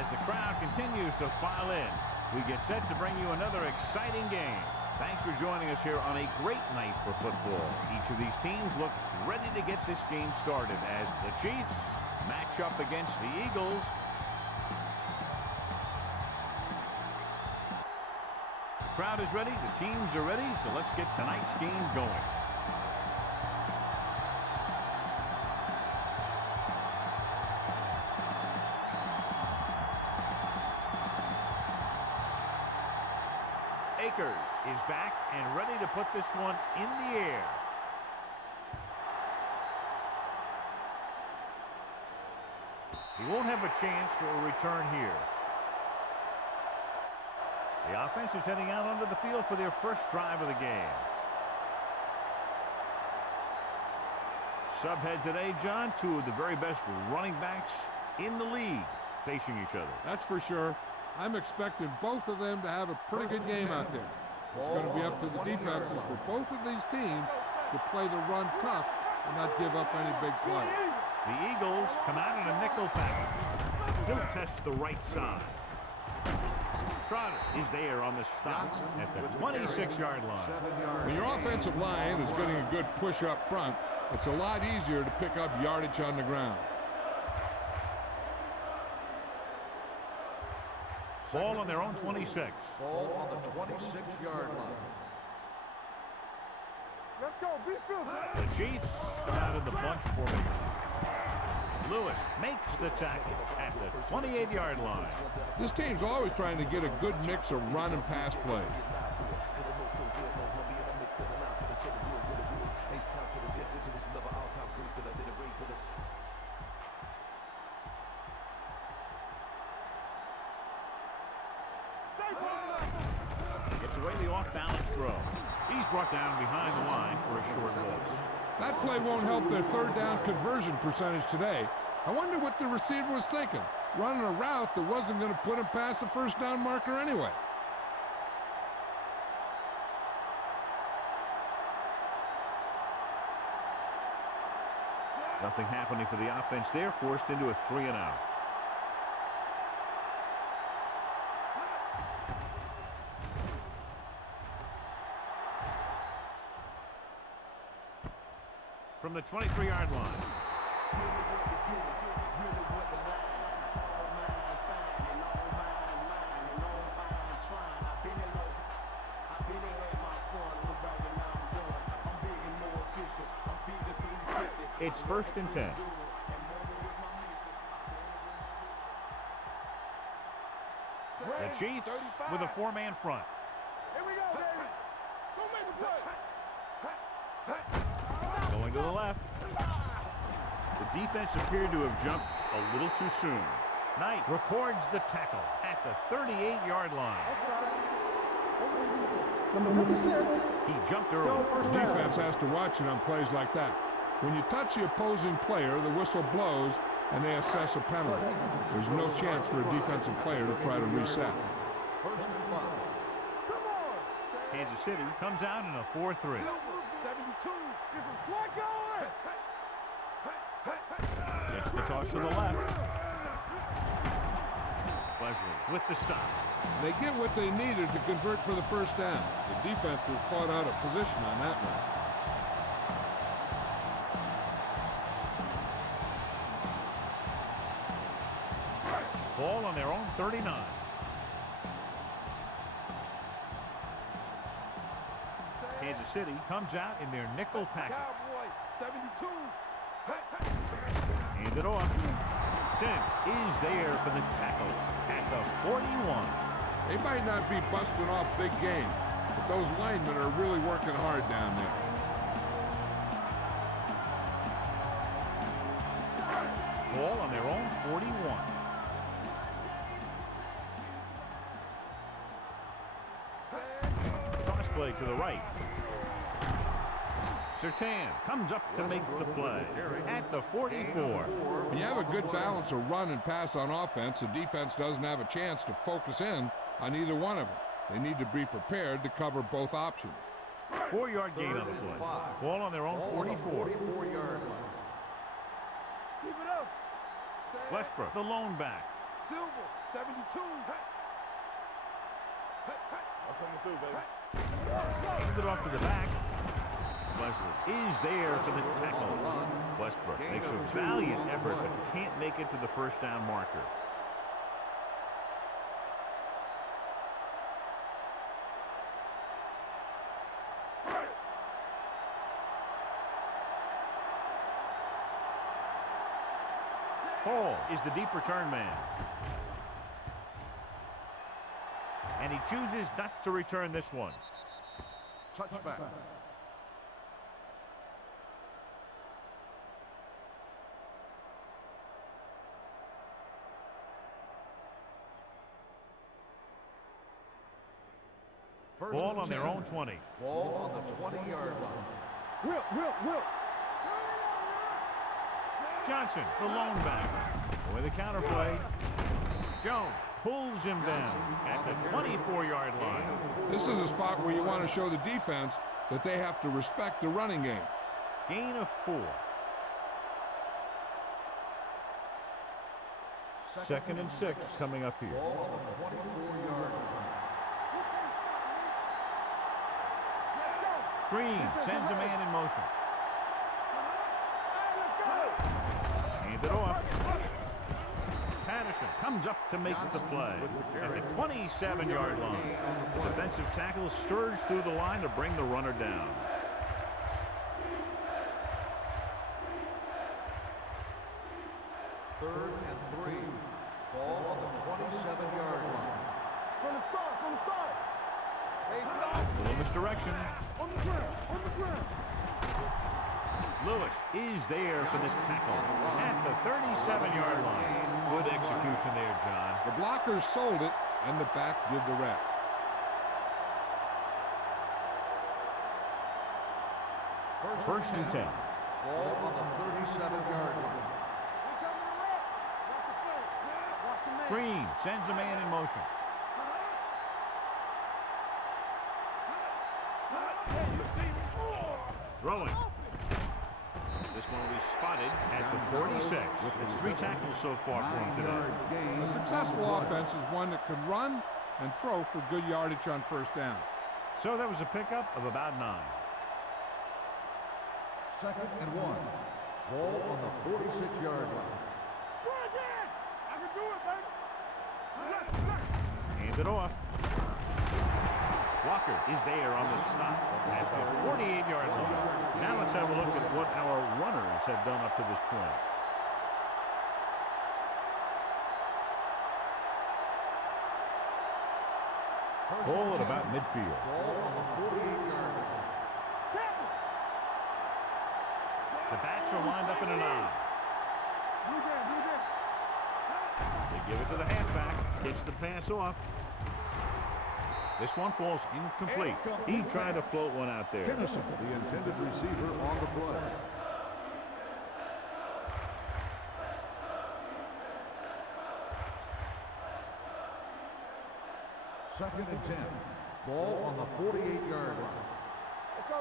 As the crowd continues to file in, we get set to bring you another exciting game. Thanks for joining us here on a great night for football. Each of these teams look ready to get this game started as the Chiefs match up against the Eagles. The crowd is ready, the teams are ready, so let's get tonight's game going. Akers is back and ready to put this one in the air. He won't have a chance for a return here. The offense is heading out onto the field for their first drive of the game. Subhead today, John, two of the very best running backs in the league facing each other. That's for sure. I'm expecting both of them to have a pretty good game out there. It's going to be up to the defenses for both of these teams to play the run tough and not give up any big plays. The Eagles come out in a nickel package. He'll test the right side. Trotter is there on the stop at the 26-yard line. When your offensive line is getting a good push up front, it's a lot easier to pick up yardage on the ground. Ball on their own 26. Ball on the 26-yard line. Let's go, The Chiefs come out in the bunch formation. Lewis makes the tackle at the 28-yard line. This team's always trying to get a good mix of run and pass plays. Gets away the off-balance throw. He's brought down behind the line for a short loss. That play won't help their third down conversion percentage today. I wonder what the receiver was thinking, running a route that wasn't going to put him past the first down marker anyway. Nothing happening for the offense there, forced into a 3-and-out. From the 23-yard line. It's 1st and 10. The Chiefs with a 4-man front. Here we go, David. Go make a play. Going to the left. The defense appeared to have jumped a little too soon. Knight records the tackle at the 38-yard line. Number 56. He jumped early. The defense has to watch it on plays like that. When you touch the opposing player, the whistle blows and they assess a penalty. There's no chance for a defensive player to try to reset. 1st and 5. Come on. Kansas City comes out in a 4-3. 72. Give him flag going. Gets the toss to the left. Wesley with the stop. They get what they needed to convert for the first down. The defense was caught out of position on that one. Ball on their own 39. Kansas City comes out in their nickel package. Cowboy, 72. Hand it off. Sim is there for the tackle at the 41. They might not be busting off big game, but those linemen are really working hard down there. Ball on their own 41. Toss play to the right. Surtain comes up to make the play at the 44. When you have a good balance of run and pass on offense, the defense doesn't have a chance to focus in on either one of them. They need to be prepared to cover both options. 4-yard gain on the play. Ball on their own 44. 44-yard line. Keep it up. Westbrook, the lone back. Silver, 72. I'm coming through, baby. Hand it off to the back. Wesley is there for the tackle. Westbrook makes a valiant effort but can't make it to the first down marker. Hall is the deep return man. And he chooses not to return this one. Touchback. Ball on their own 20. Ball on the 20-yard line. Will. Johnson, the lone back. With the counter play. Jones pulls him down at the 24-yard line. This is a spot where you want to show the defense that they have to respect the running game. Gain of 4. Second and 6 coming up here. Ball on the 24-yard line. Green sends a man in motion. Hand it off. Patterson comes up to make the play at the 27-yard line. The defensive tackle surged through the line to bring the runner down. Third and 3. Ball on the 27-yard line. From the start. A little misdirection. On the ground. Lewis is there for the tackle at the 37-yard line. Good execution there, John. The blockers sold it, and the back did the rest. First and 10. Ball on the 37-yard line. Green sends a man in motion. Throwing. This one will be spotted at the 46. It's 3 tackles so far for him today. A successful offense is one that can run and throw for good yardage on first down. So that was a pickup of about 9. Second and 1. Ball on the 46-yard line. I can do it, baby. Hand it off. Walker is there on the stop at the 48-yard line. Now let's have a look at what our runners have done up to this point. Ball at about midfield. Ball on the 48-yard line. The backs are lined up in an I. They give it to the halfback. Gets the pass off. This one falls incomplete. He tried to float one out there. Kennison, the intended receiver, on the play. Second and 10. Ball on the 48-yard line. Let's go.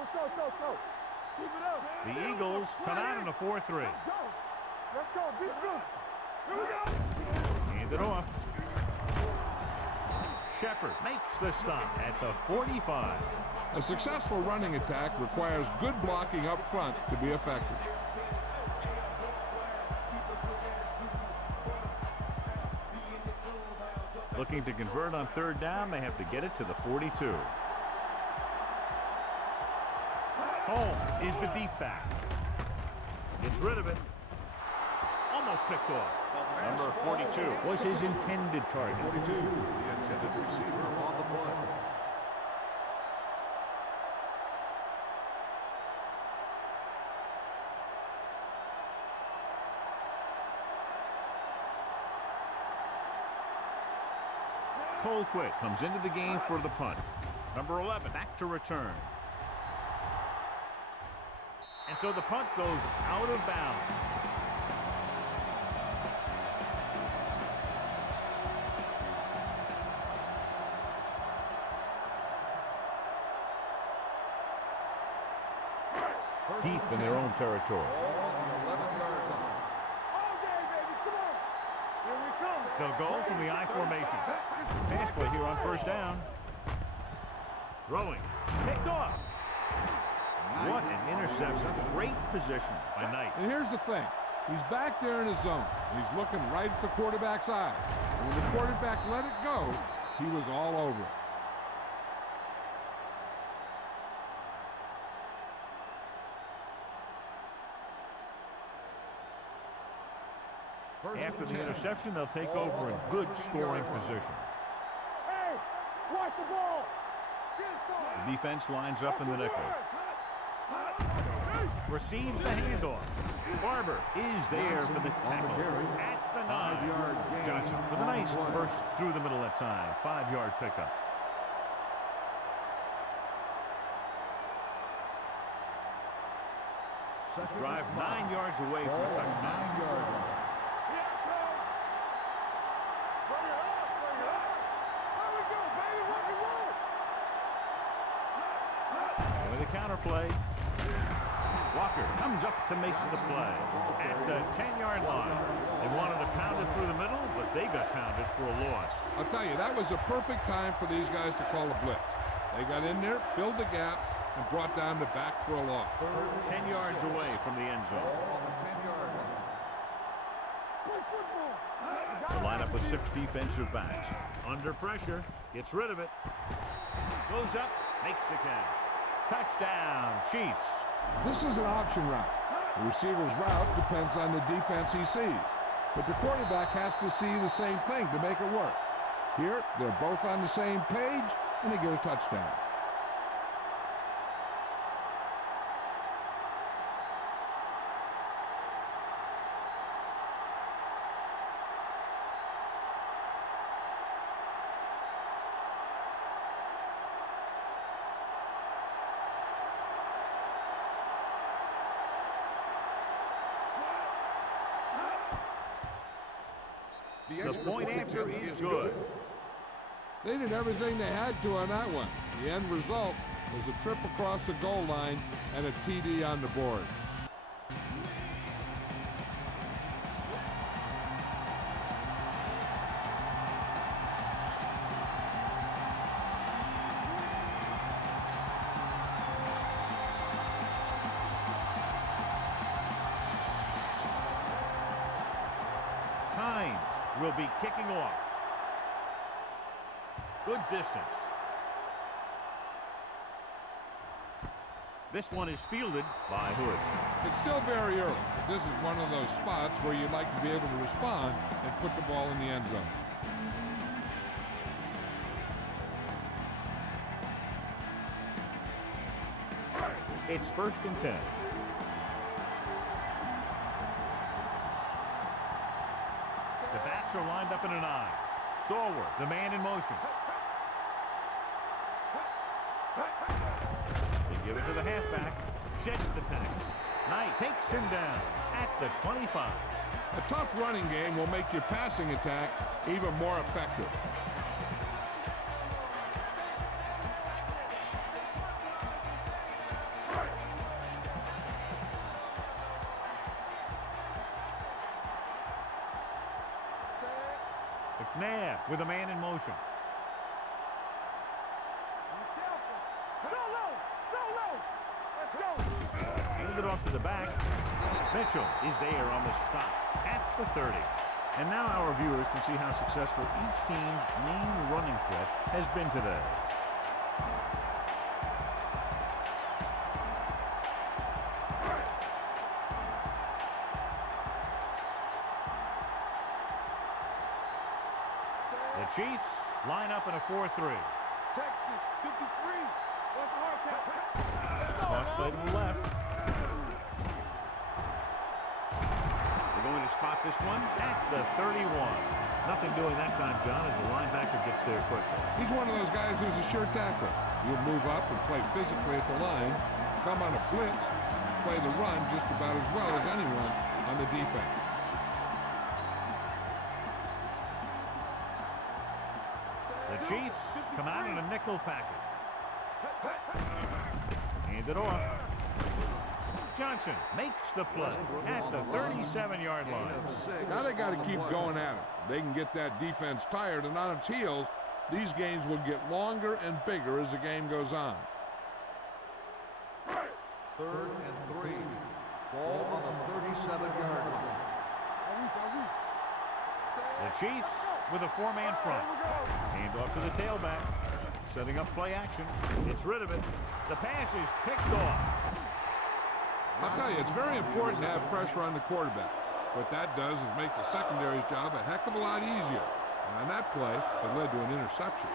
Keep it up. The Eagles come out in a 4-3. Let's go. Beat you. Here we go. Hand it off. Shepard makes the stop at the 45. A successful running attack requires good blocking up front to be effective. Looking to convert on third down, they have to get it to the 42. Holmes is the deep back. Gets rid of it. Almost picked off. Number 42 was his intended target. 42, the intended receiver, on the play. Colquitt comes into the game for the punt. Number 11 back to return. And so the punt goes out of bounds. Deep in their own territory. Ball on the 11-yard line. All day, baby. Come on. Here we come. They'll go from the I formation. Pass play here on first down. Throwing. Picked off. What an interception. Great position by Knight. And here's the thing. He's back there in his zone. And he's looking right at the quarterback's eye. And when the quarterback let it go, he was all over it. After the interception, they'll take over in good scoring position. Hey, watch the ball. The defense lines up in the nickel. Receives the handoff. Barber is there for the tackle at the 9. Johnson with a nice burst through the middle that time. 5-yard pickup. Drive 9 yards away from a touchdown. With a counter play. Walker comes up to make the play at the 10-yard line. They wanted to pound it through the middle, but they got pounded for a loss. I'll tell you, that was a perfect time for these guys to call a blitz. They got in there, filled the gap, and brought down the back for a loss. 10 yards away from the end zone. The lineup with 6 defensive backs. Under pressure, gets rid of it. Goes up, makes the catch. Touchdown, Chiefs. This is an option route. The receiver's route depends on the defense he sees. But the quarterback has to see the same thing to make it work. Here, they're both on the same page, and they get a touchdown. The point after is good. They did everything they had to on that one. The end result was a trip across the goal line and a TD on the board. Will be kicking off. Good distance. This one is fielded by Hood. It's still very early, but this is one of those spots where you'd like to be able to respond and put the ball in the end zone. It's 1st and 10. The backs are lined up in an I. Stallworth, the man in motion. They give it to the halfback. Sheds the tackle. Knight takes him down at the 25. A tough running game will make your passing attack even more effective. McNabb with a man in motion. Handed off to the back. Mitchell is there on the stop at the 30. And now our viewers can see how successful each team's main running threat has been today. The Chiefs line up in a 4-3. Texas 53. Cross play to the left. They're going to spot this one at the 31. Nothing doing that time, John, as the linebacker gets there quickly. He's one of those guys who's a sure tackler. He'll move up and play physically at the line, come on a blitz, and play the run just about as well as anyone on the defense. The Chiefs come out in a nickel package. Hand it off. Johnson makes the play at the 37-yard line. Now they got to keep going at it. They can get that defense tired and on its heels. These games will get longer and bigger as the game goes on. 3rd and 3. Ball on the 37-yard line. The Chiefs with a 4-man front. Hand off to the tailback. Setting up play action. Gets rid of it. The pass is picked off. I'll tell you, it's very important to have pressure on the quarterback. What that does is make the secondary's job a heck of a lot easier. And on that play, it led to an interception.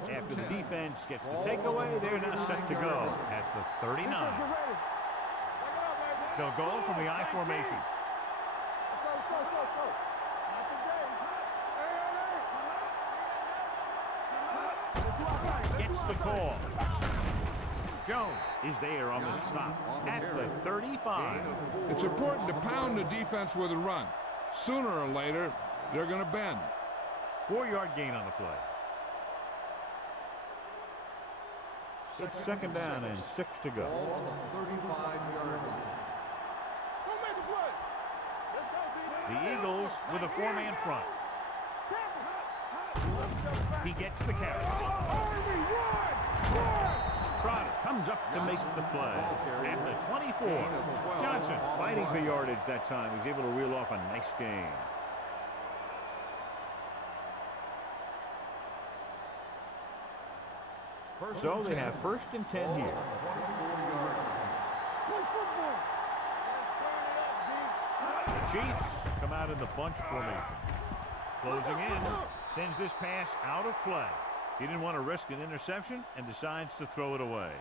After the defense gets the takeaway, they're now set to go at the 39. They'll go from the I formation. Gets the call. Jones is there on the stop at the 35. It's important to pound the defense with a run. Sooner or later, they're going to bend. 4-yard gain on the play. It's 2nd down and 6 to go. Ball on the 35-yard line. The Eagles with a 4-man front. He gets the carry. Trotter comes up to make the play at the 24. Johnson fighting for yardage that time. He's able to reel off a nice gain. So they have 1st and 10 here. The Chiefs come out in the bunch formation. Closing in, sends this pass out of play. He didn't want to risk an interception and decides to throw it away.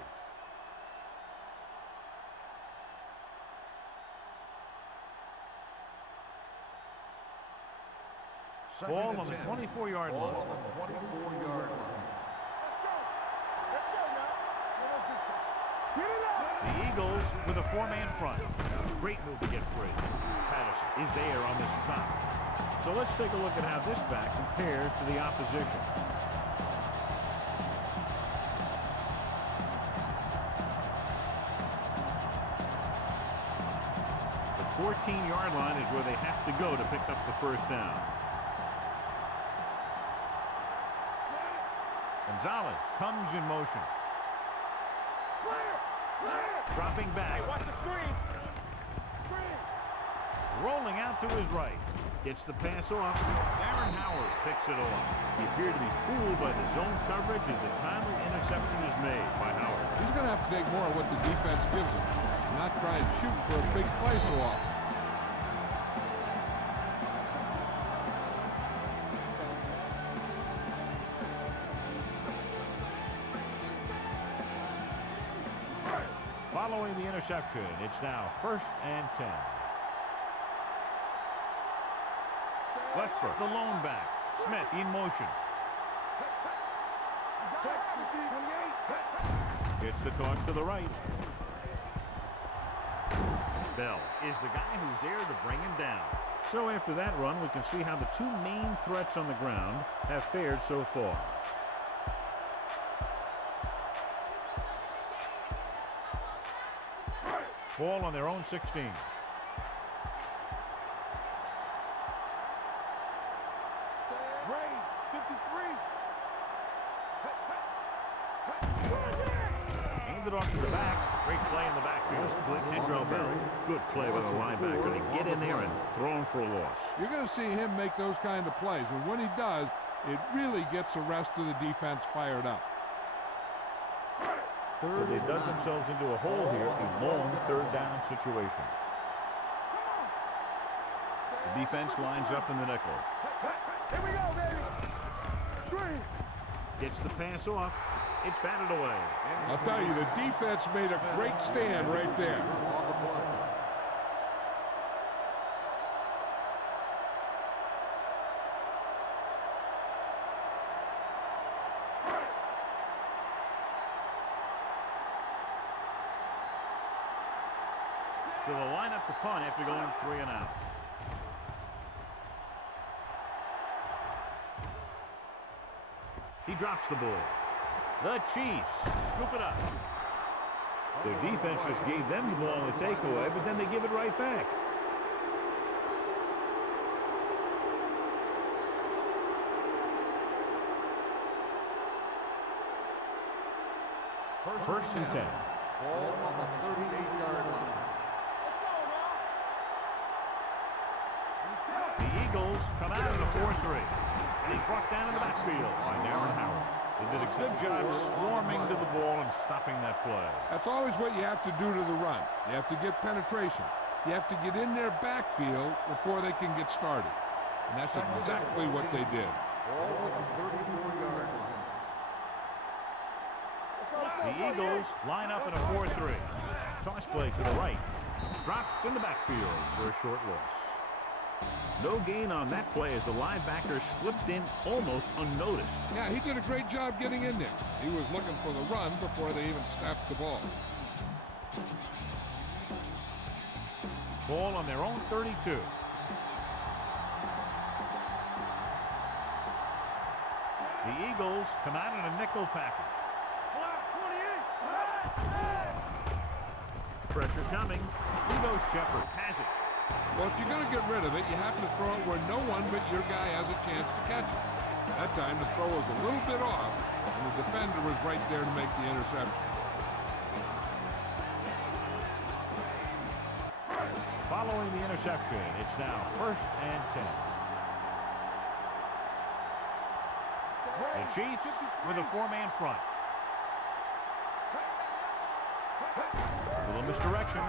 Ball on the 24-yard line. Ball on the 24-yard line. The Eagles with a 4-man front. Great move to get free. Patterson is there on the stop. So let's take a look at how this back compares to the opposition. The 14-yard line is where they have to go to pick up the 1st down. Gonzalez comes in motion. Dropping back. Watch the screen. Rolling out to his right. Gets the pass off. Darren Howard picks it off. He appeared to be fooled by the zone coverage as the timely interception is made by Howard. He's going to have to take more of what the defense gives him, not try and shoot for a big play so often. Following the interception, it's now 1st and 10. Westbrook, the lone back. Smith in motion. Gets the toss to the right. Bell is the guy who's there to bring him down. So after that run, we can see how the 2 main threats on the ground have fared so far. Ball on their own 16. Handed off to the back. Great play in the backfield. Kendrell Bell. Good play by the linebacker to get in there and throw him for a loss. You're going to see him make those kind of plays, and when he does, it really gets the rest of the defense fired up. So they dug themselves into a hole here, a long 3rd down situation. The defense lines up in the nickel. Here we go, baby. Gets the pass off. It's batted away. I'll tell you, the defense made a great stand right there. So they'll line up the punt after going 3 and out. He drops the ball. The Chiefs scoop it up. Their defense just gave them the ball on the takeaway, but then they give it right back. First and 10. Ball on the 38-yard line. The Eagles come out in a 4-3. And he's brought down in the backfield by Darren Howard. They did a good job swarming to the ball and stopping that play. That's always what you have to do to the run. You have to get penetration. You have to get in their backfield before they can get started. And that's exactly what they did. Ball on the 34-yard line. The Eagles line up in a 4-3. Toss play to the right. Dropped in the backfield for a short loss. No gain on that play as the linebacker slipped in almost unnoticed. Yeah, he did a great job getting in there. He was looking for the run before they even snapped the ball. Ball on their own 32. The Eagles come out in a nickel package. Pressure coming. Udo Shepard has it. Well, if you're going to get rid of it, you have to throw it where no one but your guy has a chance to catch it. That time the throw was a little bit off, and the defender was right there to make the interception. Following the interception, it's now 1st and 10. The Chiefs with a 4-man front. A little misdirection.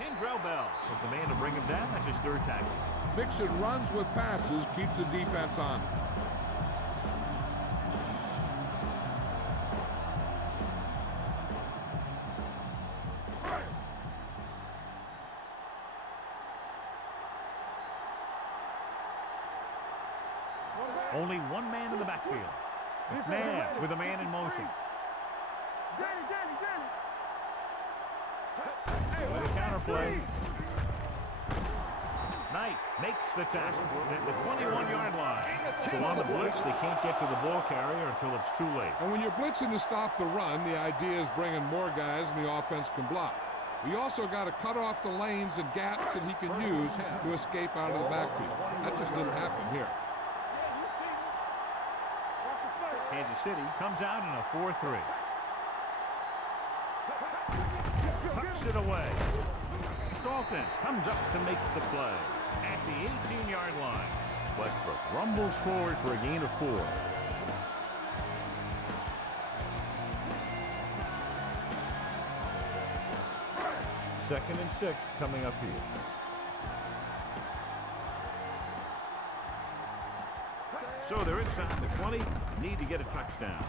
Kendrell Bell is the man to bring him down. That's his 3rd tackle. Mixing runs with passes keeps the defense on. Only one man in the backfield. McNabb with a man in motion. With a counterplay. Knight makes the tackle at the 21-yard line. So on the blitz, they can't get to the ball carrier until it's too late. And when you're blitzing to stop the run, the idea is bringing more guys and the offense can block. We also got to cut off the lanes and gaps that he can use to escape out of the backfield. That just didn't happen here. Kansas City comes out in a 4-3. Tucks it away. Dalton comes up to make the play at the 18-yard line. Westbrook rumbles forward for a gain of 4. Second and 6 coming up here. So they're inside the 20. Need to get a touchdown.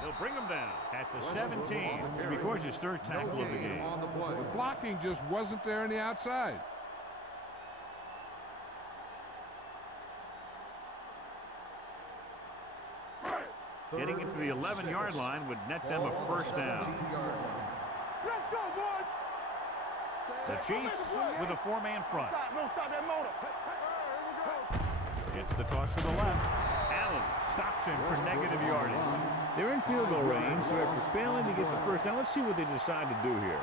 They'll bring him down at the 17. He records his 3rd tackle of the game. The blocking just wasn't there on the outside. Getting into the 11-yard line would net them a 1st down. Let's go, boys. The Chiefs with a 4-man front. Stop that motor. It's the toss to the left. Allen stops him for negative yardage. They're in field goal range, so after failing to get the 1st down, let's see what they decide to do here.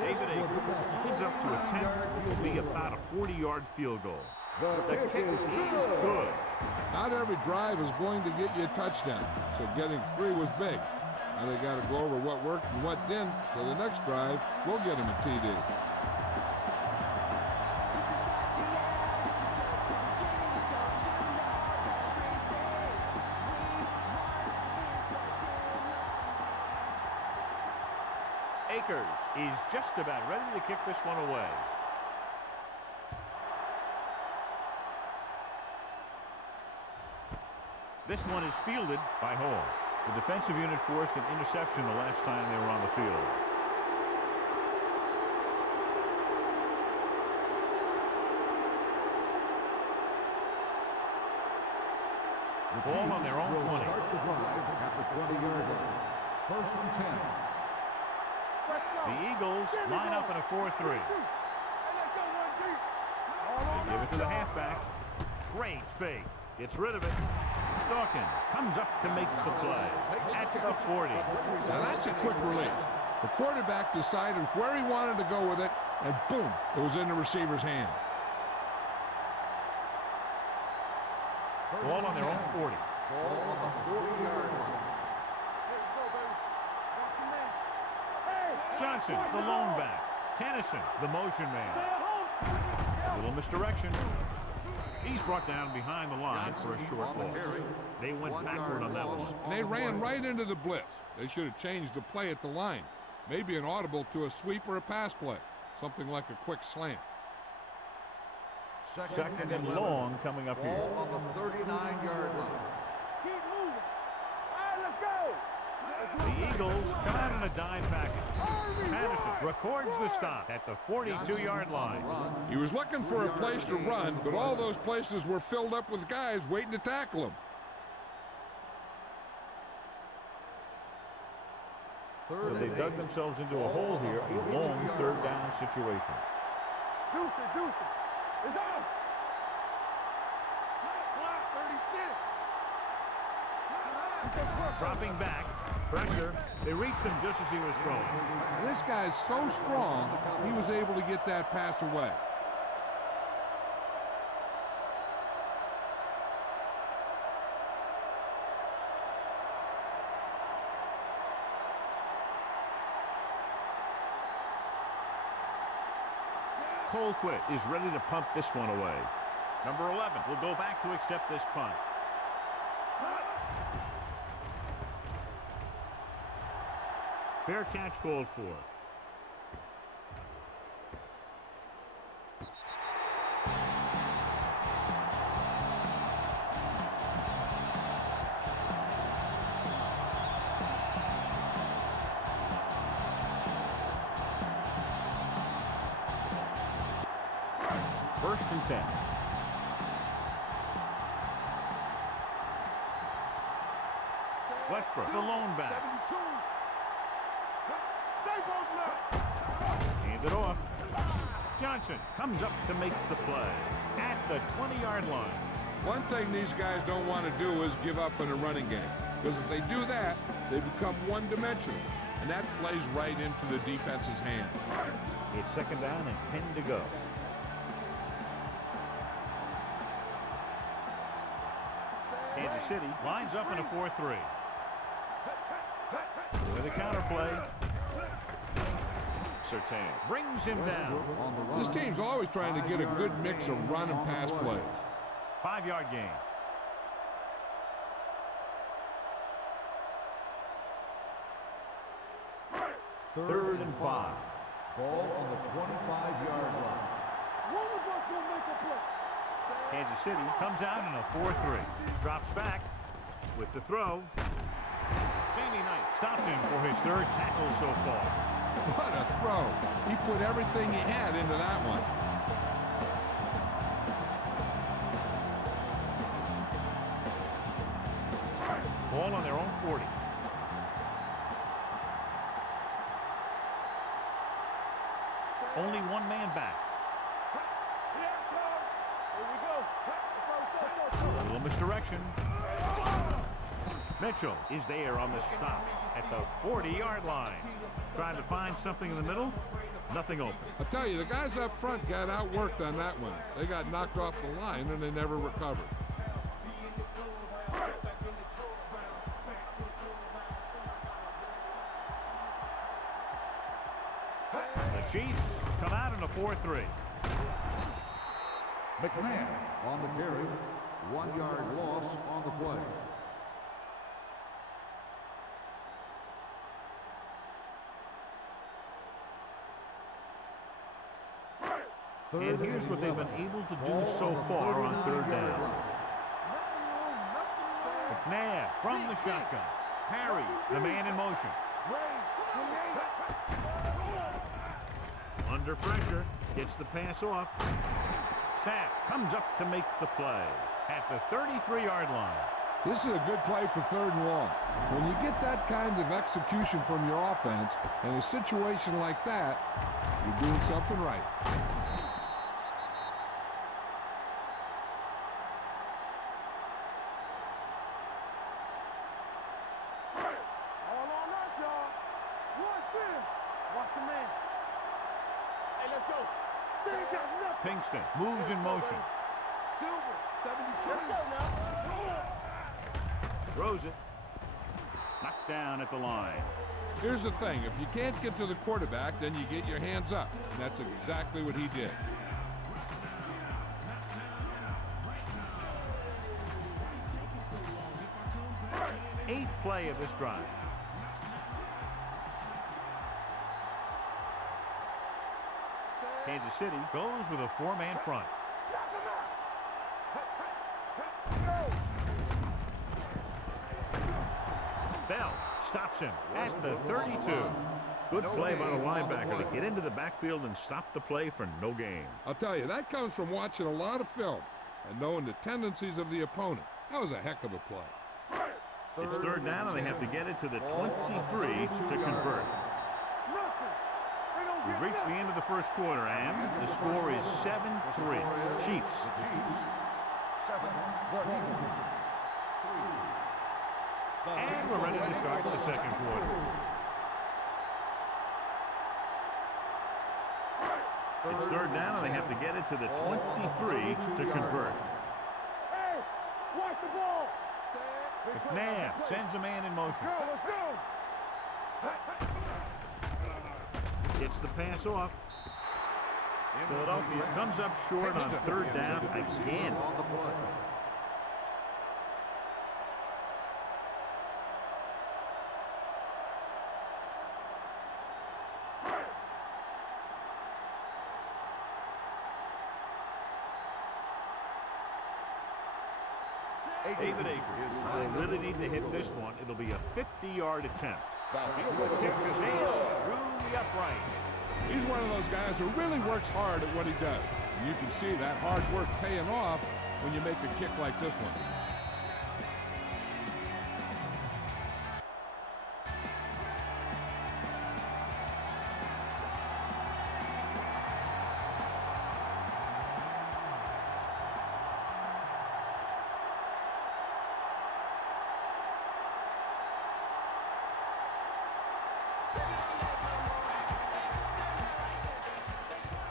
David Akers leads up to attempt will be about a 40-yard field goal. The kick is good. Not every drive is going to get you a touchdown, so getting 3 was big. Now they got to go over what worked and what didn't, so the next drive will get him a TD. Akers is just about ready to kick this one away. This one is fielded by Hall. The defensive unit forced an interception the last time they were on the field. Ball on their own 20. Start the drive at the 20-yard line. First and 10. The Eagles line up in a 4-3. They give it to the halfback. Great fake. Gets rid of it. Dawkins comes up to make the play at the 40. Now that's a quick release. The quarterback decided where he wanted to go with it, and boom, it was in the receiver's hand. Ball on their own 40. Ball on the 40-yard line. Johnson, the lone back. Tennyson, the motion man. A little misdirection. He's brought down behind the line for a short loss. They went backward on that one. And they ran right into the blitz. They should have changed the play at the line. Maybe an audible to a sweep or a pass play. Something like a quick slant. Second and long coming up here. Ball on the 39-yard line. Keep moving. All right, let's go. The Eagles come out in a dime package. Patterson records the stop at the 42-yard line. He was looking for a place to run, but all those places were filled up with guys waiting to tackle him. So they dug themselves into a hole here, a long third down situation. Deuce it. It's on. Block 36. Dropping back, pressure. They reached him just as he was throwing. This guy's so strong, he was able to get that pass away. Colquitt is ready to punt this one away. Number 11 will go back to accept this punt. Fair catch called for. First and 10. Westbrook, the lone back. 72. Hand it off. Johnson comes up to make the play at the 20-yard line. One thing these guys don't want to do is give up in a running game. Because if they do that, they become one-dimensional. And that plays right into the defense's hand. It's second down and 10 to go. Kansas City lines up in a 4-3. With a counterplay. Surtain brings him down. This team's always trying to get a good mix of run and pass plays. 5-yard gain. Third and 5. Ball on the 25-yard line. One of us will make a play. Kansas City comes out in a 4-3. Drops back with the throw. Jamie Knight stopped him for his third tackle so far. What a throw. He put everything he had into that one. Ball on their own 40. Only one man back. A little misdirection. Mitchell is there on the stop at the 40-yard line. Trying to find something in the middle. Nothing open. I'll tell you, the guys up front got outworked on that one. They got knocked off the line and they never recovered. The Chiefs come out in a 4-3. McMahon on the carry. 1-yard loss on the play. And here's what they've been able to do so far on third down. McNabb from the shotgun. Harry, the man in motion. Under pressure, gets the pass off. Sapp comes up to make the play at the 33-yard line. This is a good play for 3rd and long. When you get that kind of execution from your offense in a situation like that, you're doing something right. All on us, y'all. One sin. Watch your man. Hey, let's go. They ain't got nothing. Pinkston moves in motion. Silver, 72. Let's go now. Throws it. Knocked down at the line. Here's the thing. If you can't get to the quarterback, then you get your hands up. And that's exactly what he did. Eighth play of this drive. Kansas City goes with a 4-man front. Bell stops him at the 32. Good play by the linebacker to get into the backfield and stop the play for no gain. I'll tell you, that comes from watching a lot of film and knowing the tendencies of the opponent. That was a heck of a play. It's 3rd down, and they have to get it to the 23 to convert. We've reached the end of the first quarter, and the score is 7-3. Chiefs. The Chiefs. 7, the Eagles. 3. And we're ready to start the second quarter. It's 3rd down, and they have to get it to the 23 to convert. Hey, watch the ball. McNabb sends a man in motion. Let's go. Gets the pass off. Philadelphia comes up short on 3rd down again. On the play. David Akers will really need to hit this one. It'll be a 50-yard attempt. The field goal kick sails through the upright. He's one of those guys who really works hard at what he does. And you can see that hard work paying off when you make a kick like this one.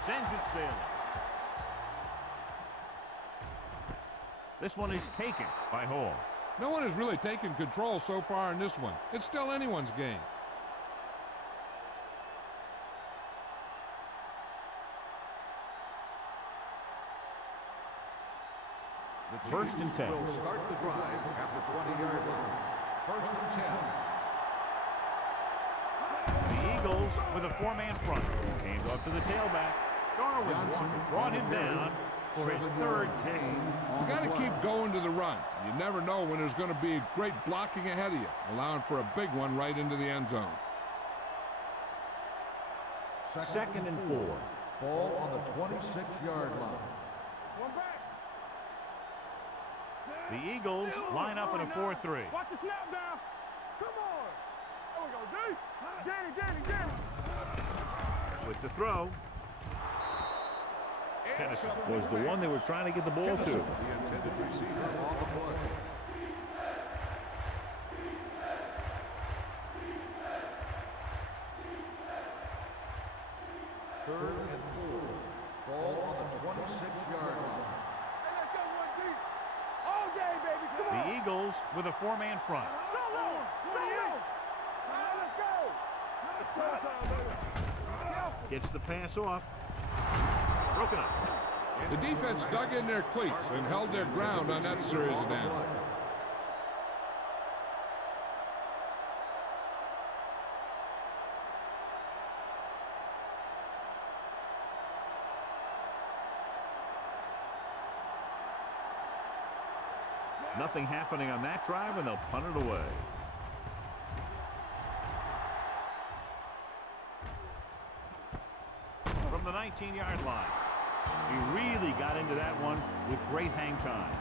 Sends it sailing. This one is taken by Hall. No one has really taken control so far in this one. It's still anyone's game. The First and 10. Will start the drive at the 20-yard line. 1st and 10. The Eagles with a 4-man front. Hands off to the tailback. Darwin brought him down for his 3rd tackle. You got to keep going to the run. You never know when there's going to be great blocking ahead of you, allowing for a big one right into the end zone. 2nd and 4. Ball on the 26-yard line. One back. The Eagles line up in a 4-3. Watch the snap down. Come on. There we go, D. Get it. With the throw. Tennessee was the one they were trying to get the ball to. The intended receiver on the play. Third and 4. Ball on the 26-yard line. Hey, let's go, one deep. All day, baby. Come on. The Eagles with a 4-man front. Solo. Let's go. Gets the pass off. Broken up. The defense dug in their cleats and held their ground on that series of downs. Nothing happening on that drive, and they'll punt it away. From the 19-yard line. He really got into that one with great hang time.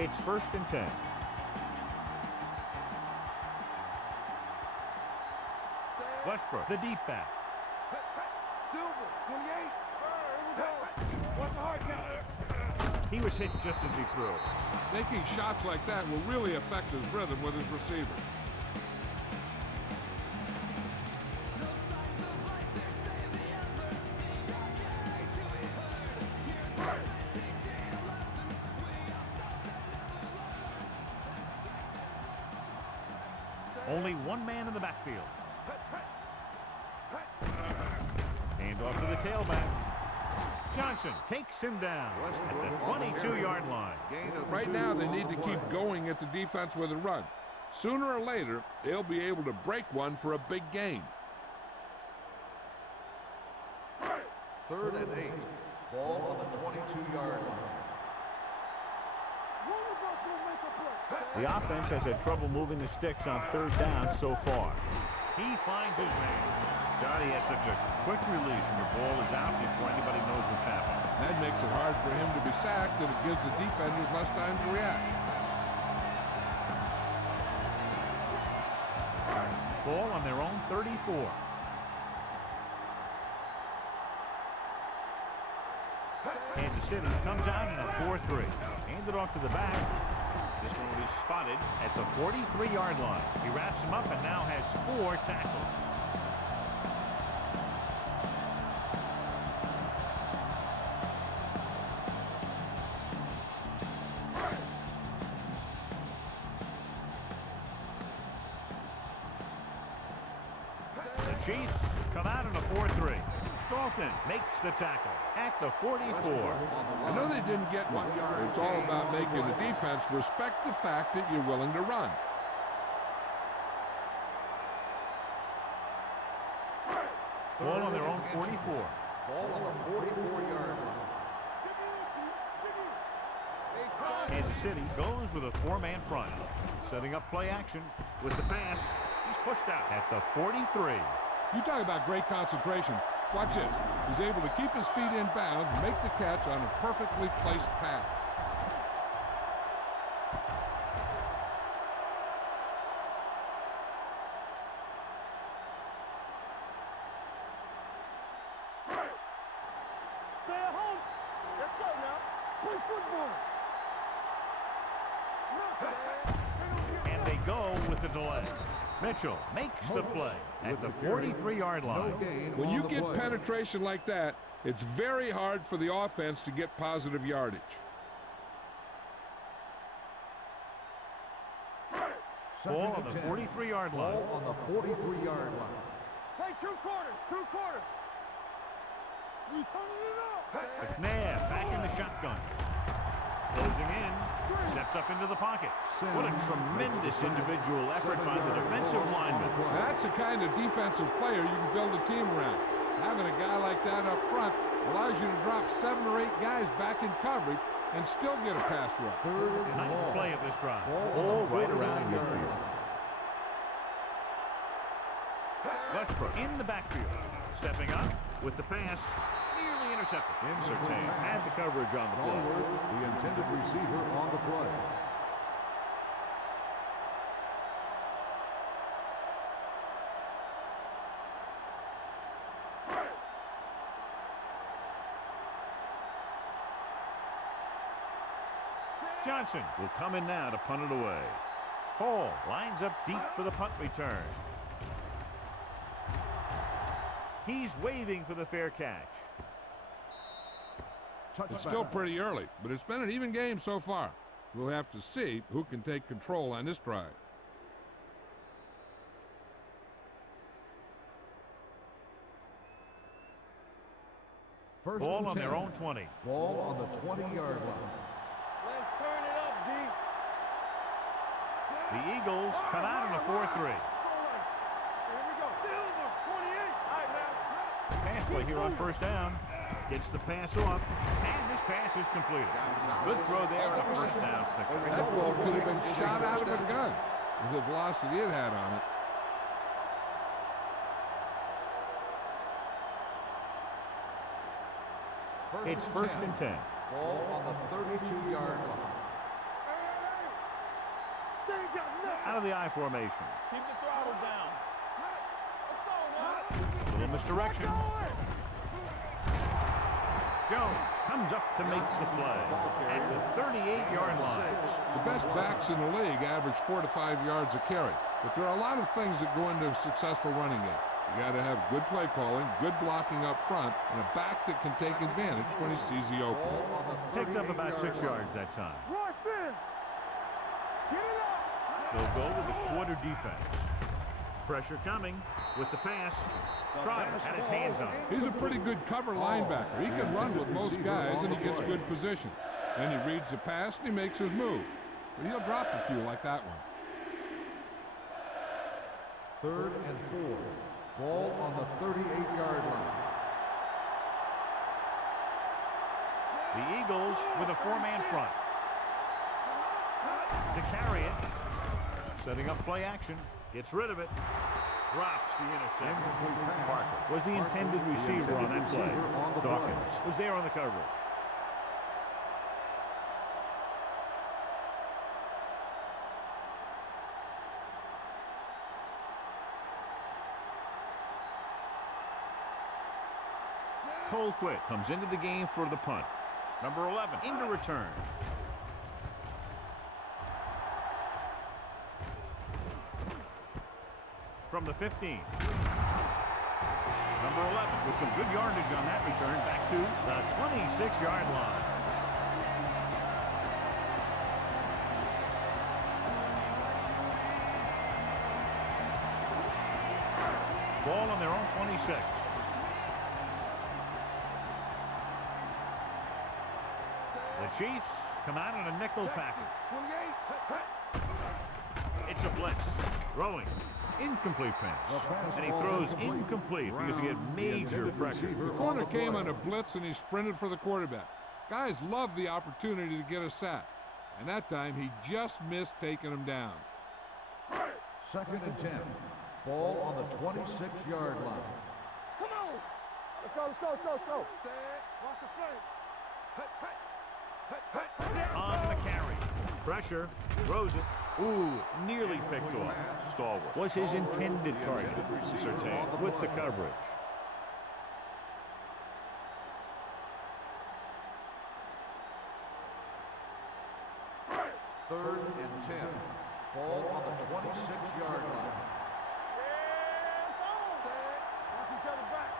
It's 1st and 10. Westbrook, the deep back. Silver, 28. Here we go. What's the hard count? He was hit just as he threw. Making shots like that will really affect his rhythm with his receiver. Only one man in the backfield. Hand off to the tailback. Johnson takes him down at the 22-yard line. Right now, they need to keep going at the defense with a run. Sooner or later, they'll be able to break one for a big gain. 3rd and 8. Ball on the 22-yard line. The offense has had trouble moving the sticks on 3rd down so far. He finds his man. God, he has such a quick release when the ball is out before anybody knows what's happening. That makes it hard for him to be sacked, and it gives the defenders less time to react. Ball on their own 34. Kansas City comes out in a 4-3. Handed off to the back. This one will be spotted at the 43-yard line. He wraps him up and now has 4 tackles. The Chiefs come out in a 4-3. Dalton makes the tackle at the 44. I know they didn't get much. It's all about making the defense respect the fact that you're willing to run. Ball on their own 44. Ball on the 44-yard line. Kansas City goes with a 4-man front. Setting up play action with the pass. He's pushed out at the 43. You talk about great concentration. Watch this. He's able to keep his feet in bounds, make the catch on a perfectly placed pass. Stay at home. Let's go now. Play football. And they go with the delay. Mitchell makes the play at the 43-yard line. When you get penetration like that, it's very hard for the offense to get positive yardage. Ball on the 43-yard line. Ball on the 43-yard line. Play 2 quarters. 2 quarters. We turning it up. McNabb back in the shotgun. Closing in. Steps up into the pocket. What a tremendous individual effort by the defensive lineman. That's the kind of defensive player you can build a team around. Having a guy like that up front allows you to drop 7 or 8 guys back in coverage and still get a pass rush. Ninth play of this drive. All right around midfield. Westbrook in the backfield. Stepping up with the pass. Nearly intercepted. Surtain had the coverage on the play. The intended receiver on the play. Johnson will come in now to punt it away. Hall lines up deep for the punt return. He's waving for the fair catch. It's still pretty early, but it's been an even game so far. We'll have to see who can take control on this drive. Ball on their own 20. Ball on the 20-yard line. Let's turn it up, D. The Eagles come out in a 4-3. Here we go. Silver, 28. All right, now. Pass play here on first down. Gets the pass off, and this pass is completed. Good throw there on a first down. That ball could have been shot out of a gun with the velocity it had on it. It's 1st and 10. Ball on the 32-yard line. Out of the I formation. Keep the throttle down. Let's go, man. Little misdirection. Jones comes up to make the play at the 38-yard line. The best backs in the league average 4 to 5 yards a carry. But there are a lot of things that go into a successful running game. You got to have good play calling, good blocking up front, and a back that can take advantage when he sees the opening. Picked up about 6 yards that time. They'll go with the quarter defense. Pressure coming with the pass. Trotter had his hands on it. He's a pretty good cover linebacker. He can run with most guys, and he gets good position. Then he reads the pass, and he makes his move. But he'll drop a few like that one. 3rd and 4. Ball on the 38-yard line. The Eagles with a 4-man front. To carry it. Setting up play action. Gets rid of it. Drops the interception. Parker was the intended receiver on that play. Dawkins was there on the coverage. Colquitt comes into the game for the punt. Number 11 into return. From the 15. Number 11 with some good yardage on that return back to the 26-yard line. Ball on their own 26. The Chiefs come out in a nickel package. It's a blitz. Throwing. Incomplete pass. And he throws incomplete because he had major pressure. The corner came on a blitz, and he sprinted for the quarterback. Guys love the opportunity to get a sack. And that time, he just missed taking him down. 2nd and 10. Ball on the 26-yard line. Come on. Let's go, let's go, let's go, let's go. Watch the flank. On the carry. Pressure. Throws it. Ooh, nearly picked off. Stallworth was his intended target. Surtain with the coverage. 3rd and 10. Ball on the 26-yard line. Watch each other back.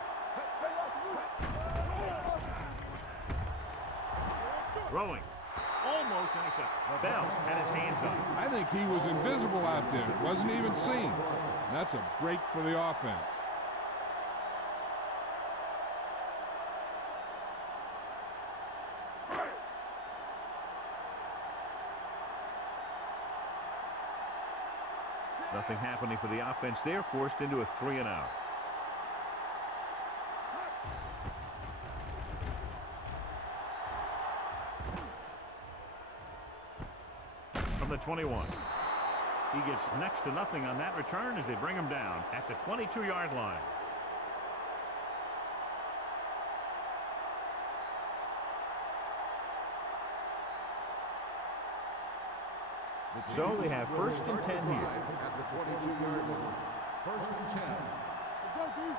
Throwing. Almost intercepted. Bell had his hands on it. I think he was invisible out there. It wasn't even seen. And that's a break for the offense. Nothing happening for the offense there. Forced into a 3-and-out. The 21. He gets next to nothing on that return as they bring him down at the 22-yard line. So they have 1st and 10 here. At the 22-yard line. 1st and 10.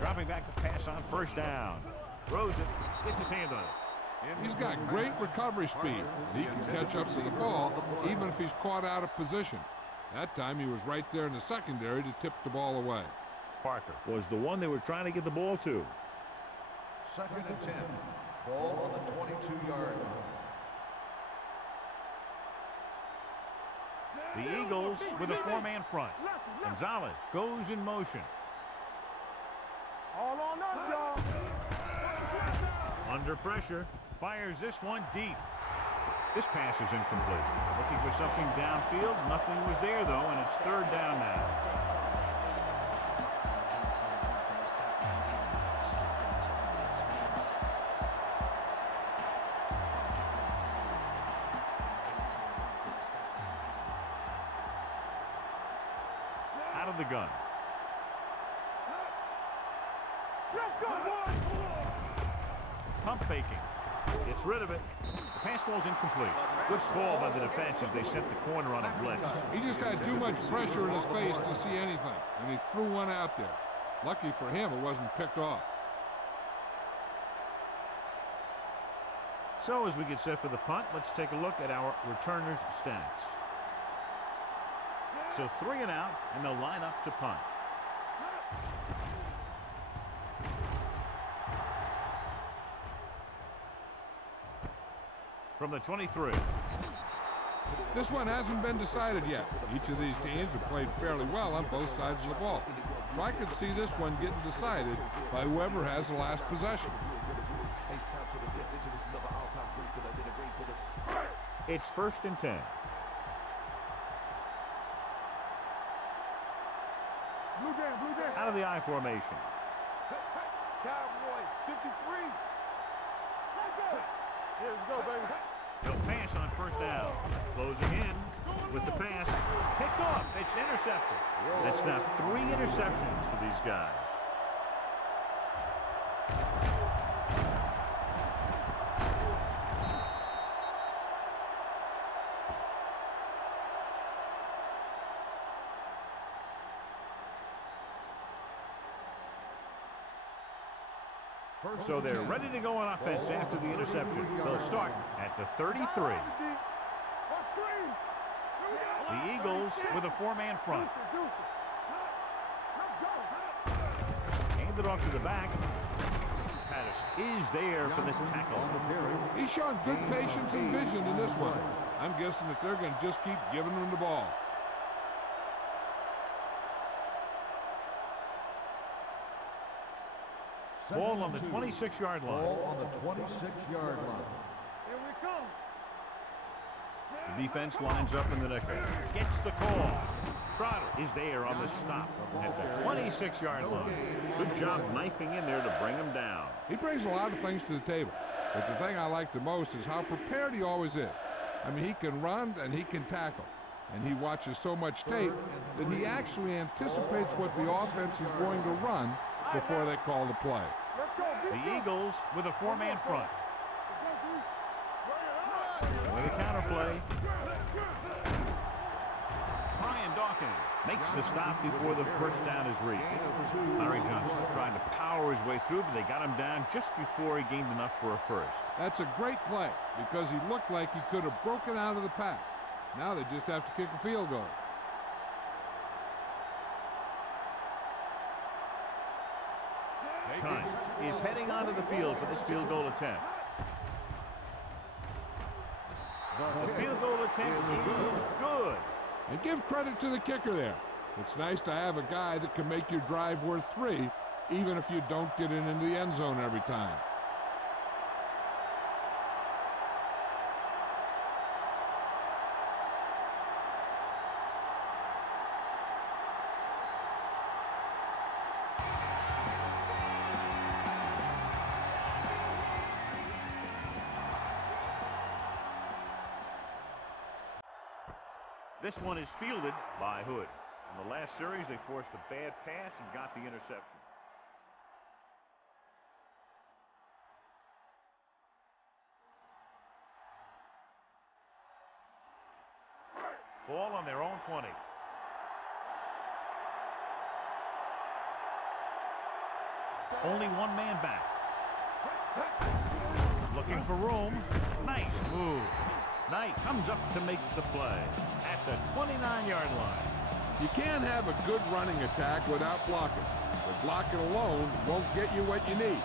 Dropping back to pass on 1st down. Throws it. Gets his hand on it. He's got great recovery speed. He can catch up to the ball even if he's caught out of position. That time he was right there in the secondary to tip the ball away. Parker was the one they were trying to get the ball to. 2nd and 10. Ball on the 22-yard line. The Eagles with a 4-man front. Gonzalez goes in motion. All on us, y'all. Under pressure. Fires this one deep. This pass is incomplete. Looking for something downfield. Nothing was there, though, and it's 3rd down now. Out of the gun. Pump faking. Gets rid of it. The pass ball's incomplete. Good call by the defense as they sent the corner on a blitz. He just had too much pressure in his face to see anything, and he threw one out there. Lucky for him, it wasn't picked off. So as we get set for the punt, let's take a look at our returners' stats. So 3 and out, and they'll line up to punt. From the 23. This one hasn't been decided yet. Each of these teams have played fairly well on both sides of the ball. So I could see this one getting decided by whoever has the last possession. It's 1st and 10. Blue down. Out of the I formation. Cowboy, 53. Here we go, baby. He'll pass on 1st down. Closing in with the pass. Picked off. It's intercepted. That's now 3 interceptions for these guys. So they're ready to go on offense after the interception. They'll start at the 33. The Eagles with a 4-man front. Hand it off to the back. Pattis is there for the tackle. He's shown good patience and vision in this one. I'm guessing that they're going to just keep giving him the ball. Ball on the 26-yard line. Ball on the 26-yard line. Here we come. The defense lines up in the nickel. Gets the call. Trotter is there on the stop at the 26-yard line. Good job knifing in there to bring him down. He brings a lot of things to the table, but the thing I like the most is how prepared he always is. I mean, he can run and he can tackle, and he watches so much tape that he actually anticipates what the offense is going to run before they call the play. The Eagles with a 4-man front. With a counterplay. Brian Dawkins makes the stop before the 1st down is reached. Larry Johnson tried to power his way through, but they got him down just before he gained enough for a 1st. That's a great play because he looked like he could have broken out of the pack. Now they just have to kick a field goal. Kuntz is heading onto the field for this field goal attempt. The field goal attempt is good. And give credit to the kicker there. It's nice to have a guy that can make your drive worth 3, even if you don't get it into the end zone every time. This one is fielded by Hood. In the last series, they forced a bad pass and got the interception. Ball on their own 20. Only 1 man back. Looking for room. Nice move. Knight comes up to make the play at the 29-yard line. You can't have a good running attack without blocking. But blocking alone won't get you what you need.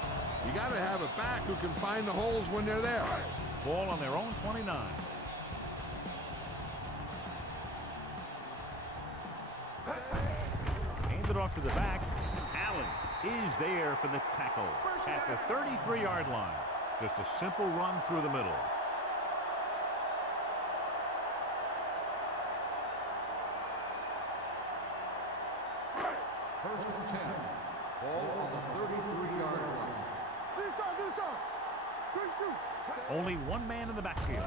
You got to have a back who can find the holes when they're there. Ball on their own 29. Handed off to the back. Allen is there for the tackle at the 33-yard line. Just a simple run through the middle. First and 10. Ball on the 33-yard line. This side. Good shoot. Only 1 man in the backfield.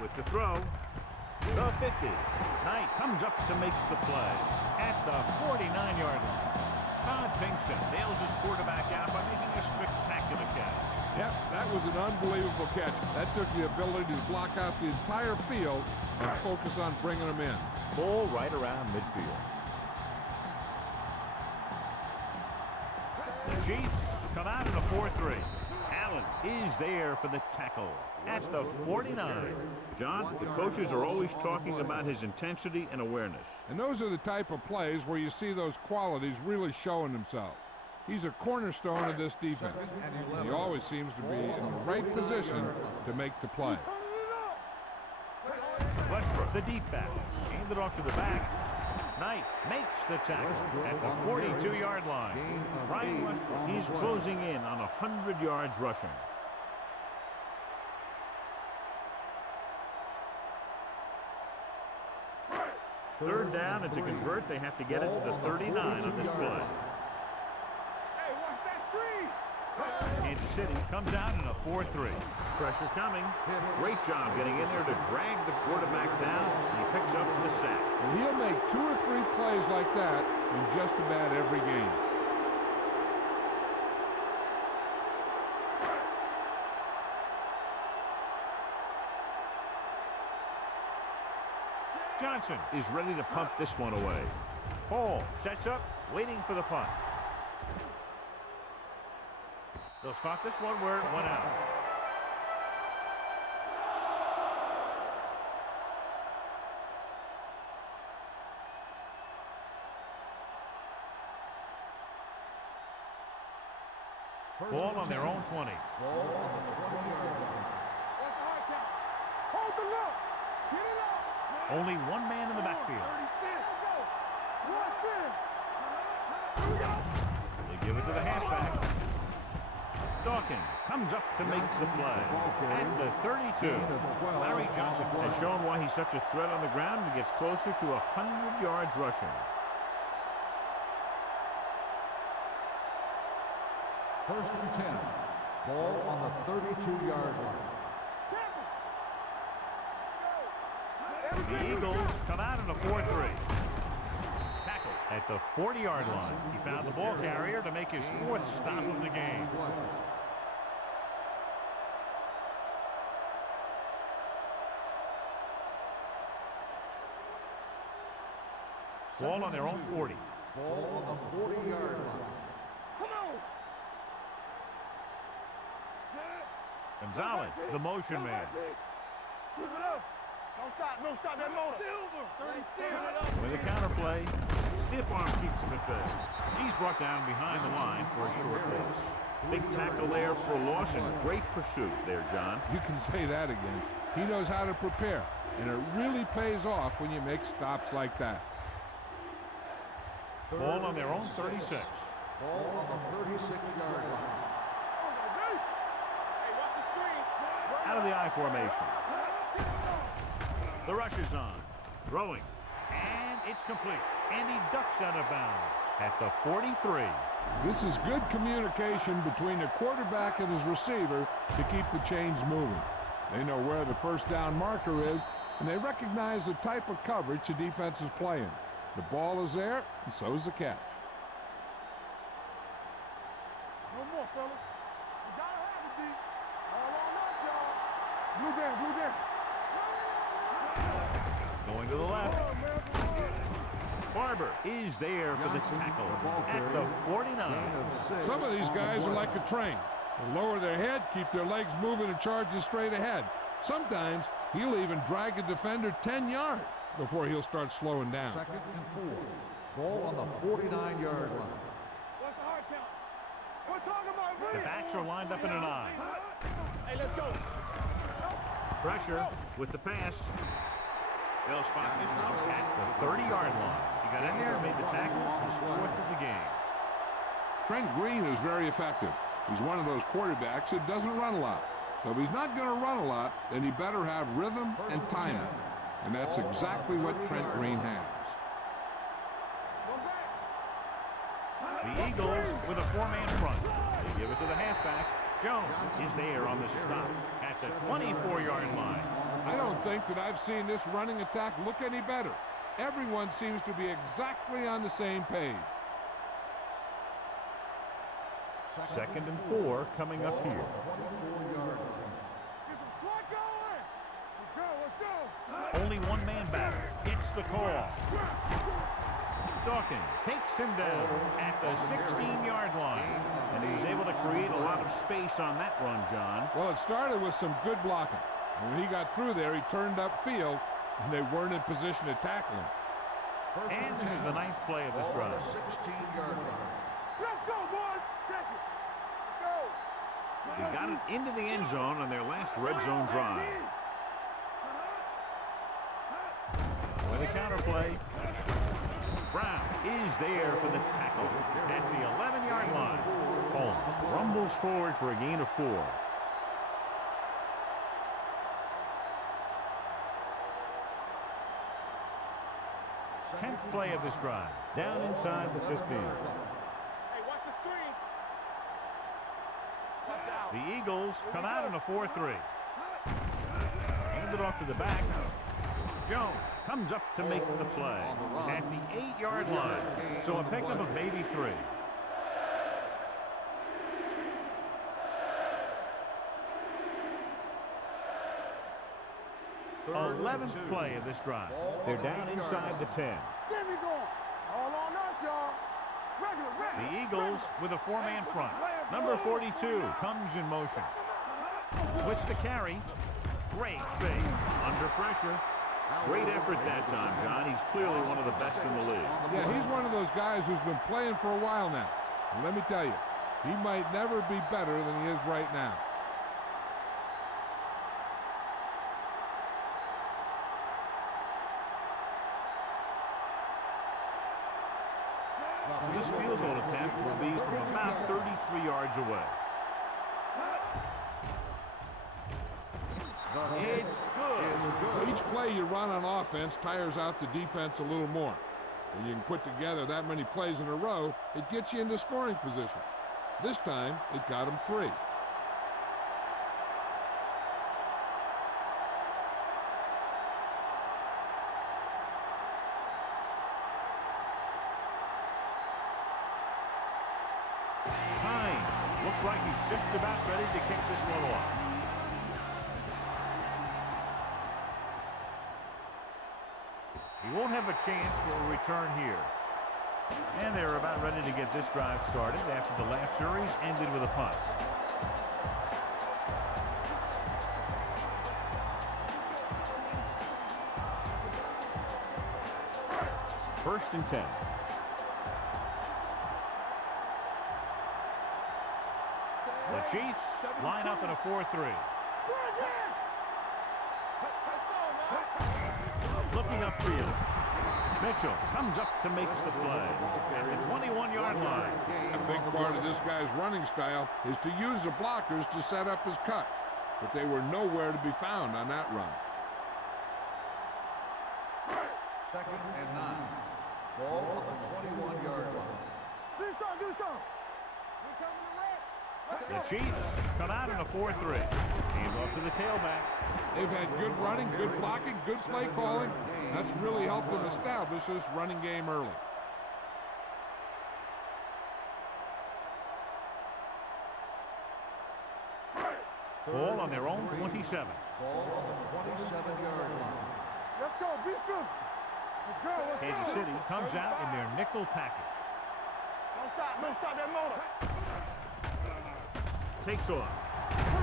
With the throw, the 50. Knight comes up to make the play at the 49-yard line. Todd Pinkston nails his quarterback out by making a spectacular catch. Yep, that was an unbelievable catch. That took the ability to block out the entire field and focus on bringing them in. Ball right around midfield. The Chiefs come out in a 4-3. Allen is there for the tackle at the 49. John, the coaches are always talking about his intensity and awareness. And those are the type of plays where you see those qualities really showing themselves. He's a cornerstone of this defense. And he always seems to be in the right position to make the play. Westbrook, the deep back, handed it off to the back. Knight makes the tackle at the 42-yard line. Ryan Westbrook, he's closing in on 100 yards rushing. Third down, and to convert, they have to get it to the 39 on this play. Hey, watch that screen. Kansas City comes out in a 4-3. Pressure coming. Great job getting in there to drag the quarterback down. He picks up the sack. And he'll make 2 or 3 plays like that in just about every game. Johnson is ready to punt this one away. Hall sets up, waiting for the punt. They'll spot this one where it went out. Ball on their own 20. Ball on the 20-yard line. What's the hard count? Hold the look. Get it up. Only one man in the backfield. 36. Go. Rush in. They give it to the halfback. Dawkins comes up to make the play at the 32. Larry Johnson has shown why he's such a threat on the ground and gets closer to 100 yards rushing. First and 10. Ball on the 32-yard line. The Eagles come out in a 4-3. Tackle at the 40-yard line. He found the ball carrier to make his 4th stop of the game. Ball on their own 40. Ball on the 40-yard line. Come on. Gonzalez, the motion man. Keep it up. Don't stop that motor. Silver. 36. With a counterplay, stiff arm keeps him at bay. He's brought down behind the line for a short pass. Big tackle there for a loss and great pursuit there, John. You can say that again. He knows how to prepare, and it really pays off when you make stops like that. Ball on their own 36. Ball on the 36-yard line. Out of the I formation. The rush is on. Throwing. And it's complete. And he ducks out of bounds at the 43. This is good communication between the quarterback and his receiver to keep the chains moving. They know where the first down marker is, and they recognize the type of coverage the defense is playing. The ball is there, and so is the catch. No more, fellas. You gotta have it, D. All on us, y'all. Blue down, blue down. Going to the left. Barber is there for the tackle at the 49. Some of these guys are like a train. They lower their head, keep their legs moving, and charge you straight ahead. Sometimes he'll even drag a defender 10 yards before he'll start slowing down. Second and 4. Ball on the 49-yard line. What's the hard count? We're talking about The backs are lined up in an I. Hey, let's go. Pressure with the pass. They'll spot this one at the 30-yard line. He got in there and made the tackle, his 4th of the game. Trent Green is very effective. He's one of those quarterbacks that doesn't run a lot. So if he's not going to run a lot, then he better have rhythm and timing. And that's exactly what Trent Green has. The Eagles with a 4-man front. They give it to the halfback. Jones is there on the stop at the 24-yard line. I don't think that I've seen this running attack look any better. Everyone seems to be exactly on the same page. 2nd and 4 coming up here. 24-yard line. Get some slot going. Let's go. Only one man back. Gets the call. Dawkins takes him down at the 16-yard line. And he was able to create a lot of space on that run, John. Well, it started with some good blocking. When he got through there, he turned upfield, and they weren't in position to tackle him. And this is the 9th play of this drive. 16-yard line. Let's go, boys. Check it. Let's go. They got it into the end zone on their last red zone drive. With a counter play. Brown is there for the tackle at the 11-yard line. Holmes rumbles forward for a gain of 4. Tenth play of this drive. Down inside the 15. Hey, watch the screen. Watch out. The Eagles come out in a 4-3. Handed off to the back. Jones comes up to make the play at the 8-yard line. So a pickup of maybe 3. 11th play of this drive. They're down inside the 10. Get me going. All on us, y'all. Regular. The Eagles with a 4-man front. Number 42 comes in motion. With the carry. Great fake. Under pressure. Great effort that time, John. He's clearly one of the best in the league. Yeah, he's one of those guys who's been playing for a while now. And let me tell you, he might never be better than he is right now. So this field goal attempt will be from about 33 yards away. It's good. Each play you run on offense tires out the defense a little more. When you can put together that many plays in a row, it gets you into scoring position. This time, it got him 3. Time. Looks like he's just about ready to kick this one off. He won't have a chance for a return here. And they're about ready to get this drive started after the last series ended with a punt. First and 10. The Chiefs line up in a 4-3. Looking upfield. Mitchell comes up to make the play at the 21-yard line. A big part of this guy's running style is to use the blockers to set up his cut. But they were nowhere to be found on that run. 2nd and 9. Ball on the 21-yard line. Do something. The Chiefs come out in a 4-3. Hands off to the tailback. They've had good running, good blocking, good play calling. That's really helped them establish this running game early. Ball on their own 27. Ball on the 27-yard line. Let's go. Be physical. Let's go. Kansas City comes out in their nickel package. Don't stop that motor. Takes off.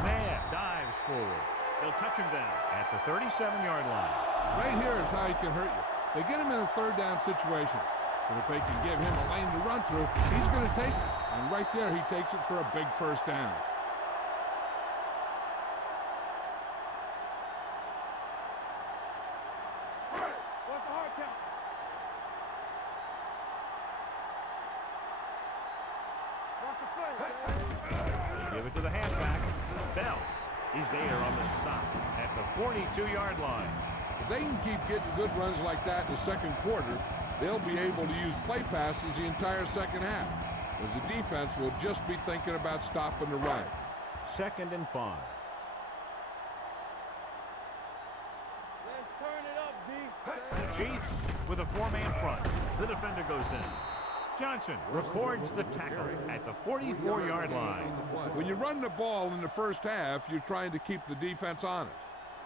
Man dives forward. They'll touch him down at the 37-yard line. Right here is how he can hurt you. They get him in a 3rd down situation. But if they can give him a lane to run through, he's going to take it. And right there, he takes it for a big 1st down. What's the hard count? Watch the play. Give it to the halfback. Bell is there on the stop at the 42-yard line. If they can keep getting good runs like that in the 2nd quarter, they'll be able to use play passes the entire 2nd half, as the defense will just be thinking about stopping the run. 2nd and 5. Let's turn it up, D. The Chiefs with a 4-man front. The defender goes down. Johnson records the tackle at the 44-yard line. When you run the ball in the first half, you're trying to keep the defense honest.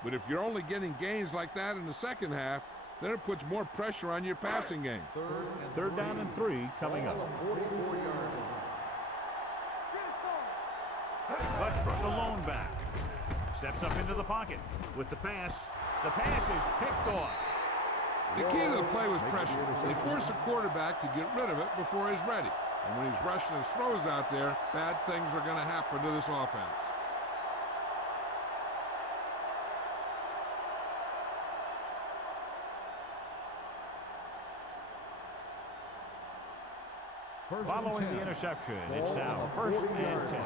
But if you're only getting gains like that in the second half, then it puts more pressure on your passing game. Third down and 3 coming up. Westbrook, the lone back. Steps up into the pocket with the pass. The pass is picked off. The key to the play was pressure. They force the quarterback to get rid of it before he's ready. And when he's rushing his throws out there, bad things are going to happen to this offense. Following the interception, it's now 1st and 10.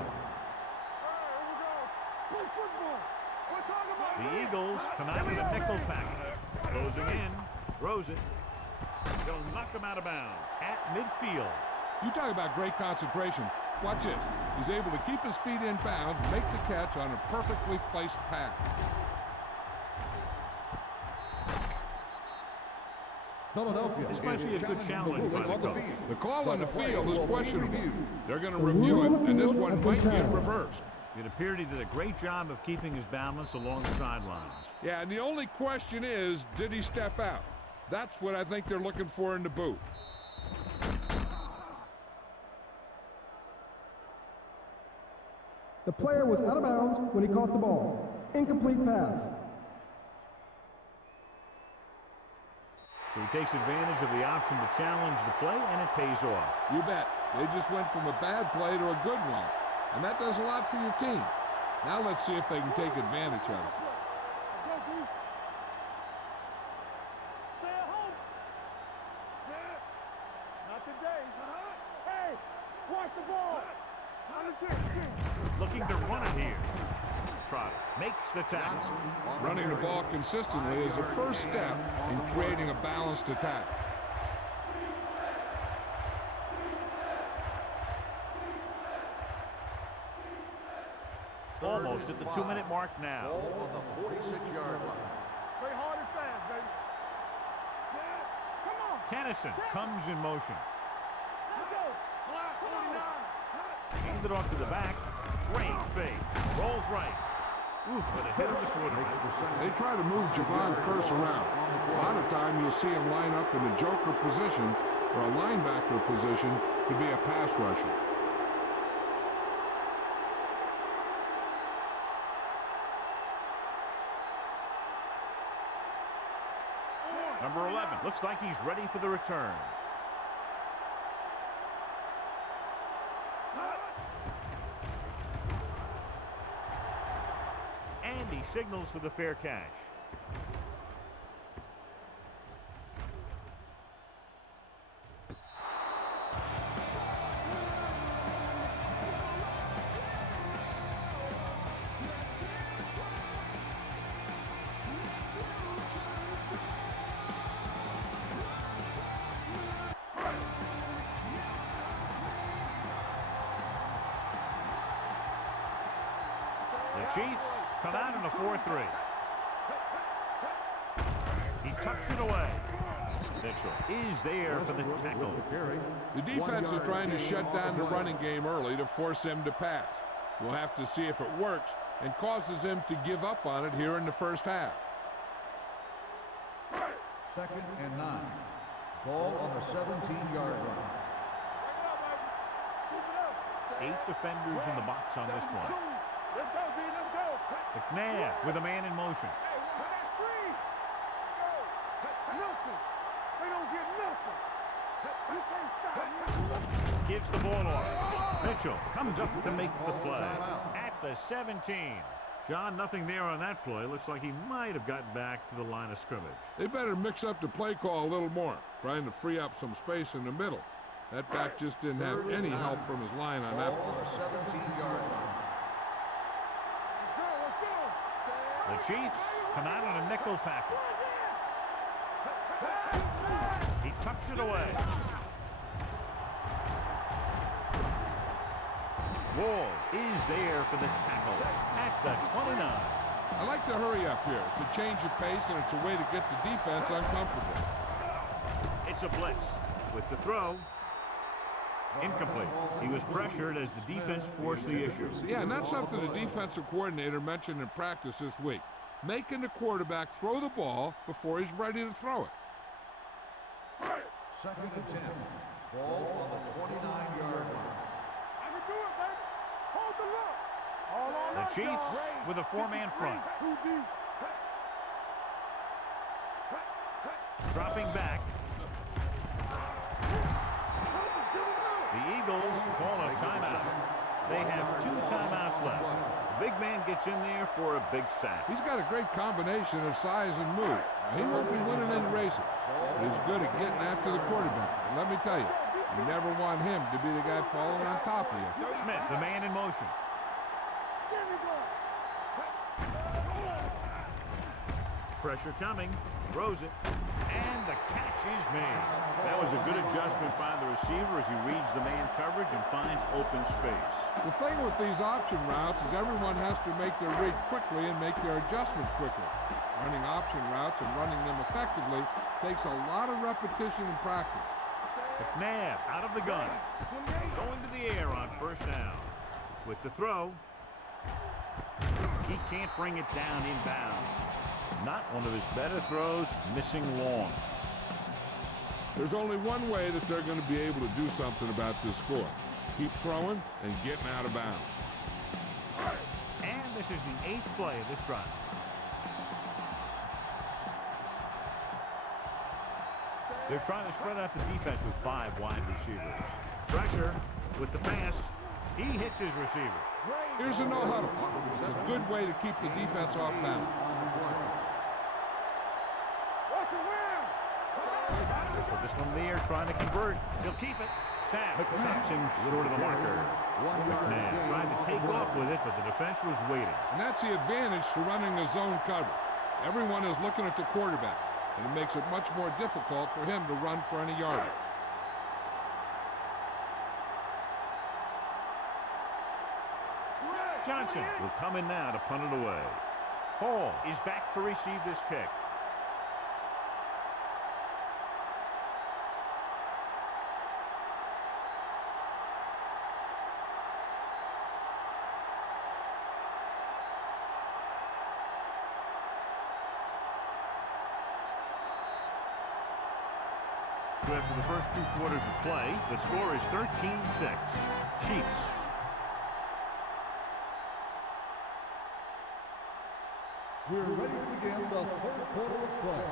The Eagles come out with a nickel package. Closing in, throws it. They'll knock him out of bounds at midfield. You talk about great concentration. Watch it. He's able to keep his feet in bounds, make the catch on a perfectly placed pass. Philadelphia. This might be a good challenge by the coach. The call on the field is questionable. They're going to review it, and this one might get reversed. It appeared he did a great job of keeping his balance along the sidelines. Yeah, and the only question is, did he step out? That's what I think they're looking for in the booth. The player was out of bounds when he caught the ball. Incomplete pass. So he takes advantage of the option to challenge the play, and it pays off. You bet. They just went from a bad play to a good one. And that does a lot for your team. Now let's see if they can take advantage of it. Not today. Hey, watch the ball. Looking to run it here. Trotter makes the tackle. Running the ball consistently is the first step in creating a balanced attack. Almost at the 2-minute mark now. Ball on the 46-yard line. Play hard and fast, baby. Come on. Tennyson comes in motion. Let's go. Block 49. Handed off to the back. Great fake. Rolls right. Oof, but ahead of the quarterback. They try to move Javon Curse around. A lot of time you'll see him line up in a joker position or a linebacker position to be a pass rusher. Number 11 looks like he's ready for the return. And he signals for the fair catch. The Chiefs come out in a 4-3. He tucks it away. Mitchell is there for the tackle. The defense is trying to shut down the running game early to force him to pass. We'll have to see if it works and causes him to give up on it here in the first half. 2nd and 9. Ball on the 17-yard line. 8 defenders in the box on this one. Let's go, B. Let's go. McNabb with a man in motion. Hey, what's that screen? Nothing. They don't get nothing. You can't stop me. Gives the ball off. Mitchell comes up to make the play at the 17. John, nothing there on that play. Looks like he might have gotten back to the line of scrimmage. They better mix up the play call a little more, trying to free up some space in the middle. That back just didn't have any help from his line on that Ball on play. the 17-yard line. The Chiefs come out in a nickel package. He tucks it away. Wall is there for the tackle at the 29. I like to hurry up here. It's a change of pace, and it's a way to get the defense uncomfortable. It's a blitz with the throw. Incomplete. He was pressured as the defense forced the issue. Yeah, and that's something the defensive coordinator mentioned in practice this week. Making the quarterback throw the ball before he's ready to throw it. 2nd and 10. Ball on the 29-yard line. I can do it, baby. Hold the look. All on The us, Chiefs y'all. with a four-man front. Too deep. Dropping back. The Eagles call a timeout. They have 2 timeouts left. The big man gets in there for a big sack. He's got a great combination of size and move. Now, he won't be winning any races, but he's good at getting after the quarterback. And let me tell you, you never want him to be the guy falling on top of you. Smith, the man in motion. There we go. Pressure coming. Throws it. And the catch is made. That was a good adjustment by the receiver as he reads the man coverage and finds open space. The thing with these option routes is everyone has to make their read quickly and make their adjustments quickly. Running option routes and running them effectively takes a lot of repetition and practice. McNabb out of the gun. Going to the air on 1st down. With the throw. He can't bring it down inbounds. Not one of his better throws, missing long. There's only one way that they're going to be able to do something about this score. Keep throwing and getting out of bounds. And this is the 8th play of this drive. They're trying to spread out the defense with 5 wide receivers. Pressure with the pass. He hits his receiver. Here's a no-huddle. It's a good way to keep the defense off balance. Put this one in the air, trying to convert. He'll keep it. Sam stops him short of the marker. McNabb trying to take off with it, but the defense was waiting. And that's the advantage to running the zone coverage. Everyone is looking at the quarterback, and it makes it much more difficult for him to run for any yardage. Johnson will come in now to punt it away. Hall is back to receive this kick. So after the first 2 quarters of play, the score is 13-6. Chiefs. We're ready to begin the 3rd quarter of play.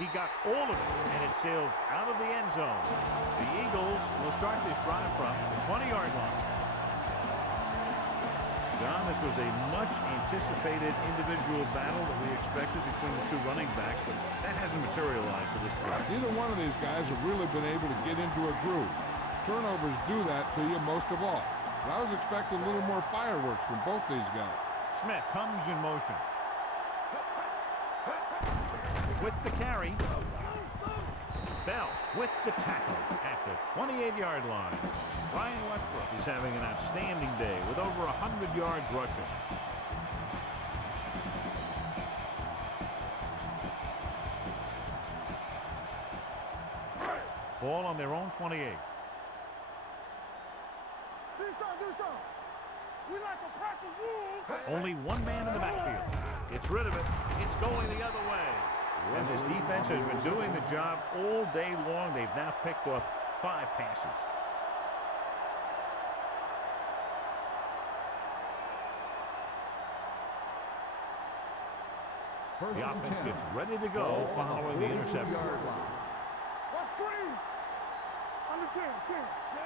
He got all of it, and it sails out of the end zone. The Eagles will start this drive from the 20-yard line. John, this was a much-anticipated individual battle that we expected between the 2 running backs, but that hasn't materialized to this point. Neither one of these guys have really been able to get into a groove. Turnovers do that to you most of all. But I was expecting a little more fireworks from both these guys. Smith comes in motion. With the carry. Bell with the tackle at the 28-yard line. Ryan Westbrook is having an outstanding day with over 100 yards rushing. Ball on their own 28. We like a pack of wolves. Only one man in the backfield. It's rid of it. It's going the other way. And this defense has been doing the job all day long. They've now picked off 5 passes. The offense gets ready to go following the interception.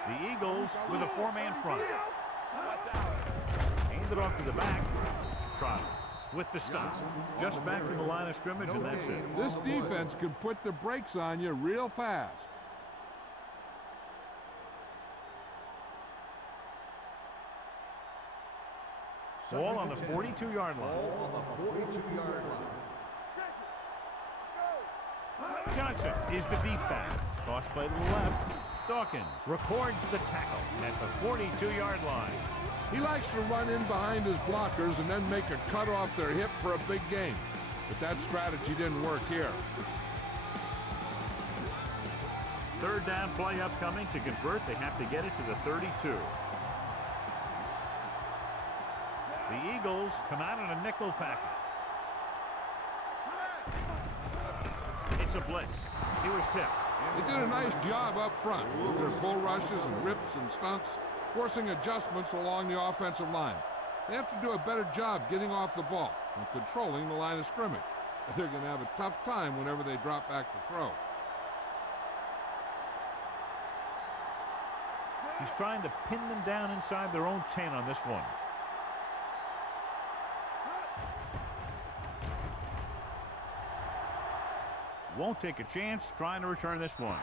The Eagles with a 4-man front. Handed off to the back. Trotter with the stop. Just back to the line of scrimmage, and that's it. This defense can put the brakes on you real fast. Ball on the 42-yard line. Ball on the 42-yard line. Johnson is the deep back. Toss play to the left. Dawkins records the tackle at the 42-yard line. He likes to run in behind his blockers and then make a cut off their hip for a big gain. But that strategy didn't work here. Third down play upcoming. To convert, they have to get it to the 32. The Eagles come out in a nickel package. It's a blitz. He was tipped. They did a nice job up front with their bull rushes and rips and stunts, forcing adjustments along the offensive line. They have to do a better job getting off the ball and controlling the line of scrimmage. They're going to have a tough time whenever they drop back to throw. He's trying to pin them down inside their own 10 on this one. Won't take a chance trying to return this one.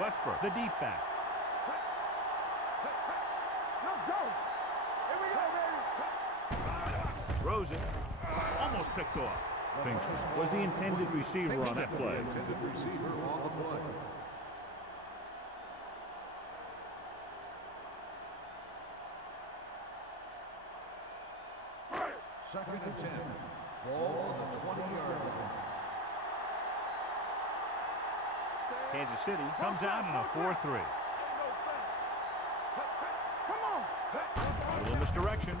Westbrook, the deep back. Let's go. Here we go, baby. Throws it. Almost picked off. Pinkston was the intended receiver on that play. Intended receiver on the play. Second and 10. Ball on the 20-yard line. Kansas City comes out in a 4-3. Come on. A little misdirection.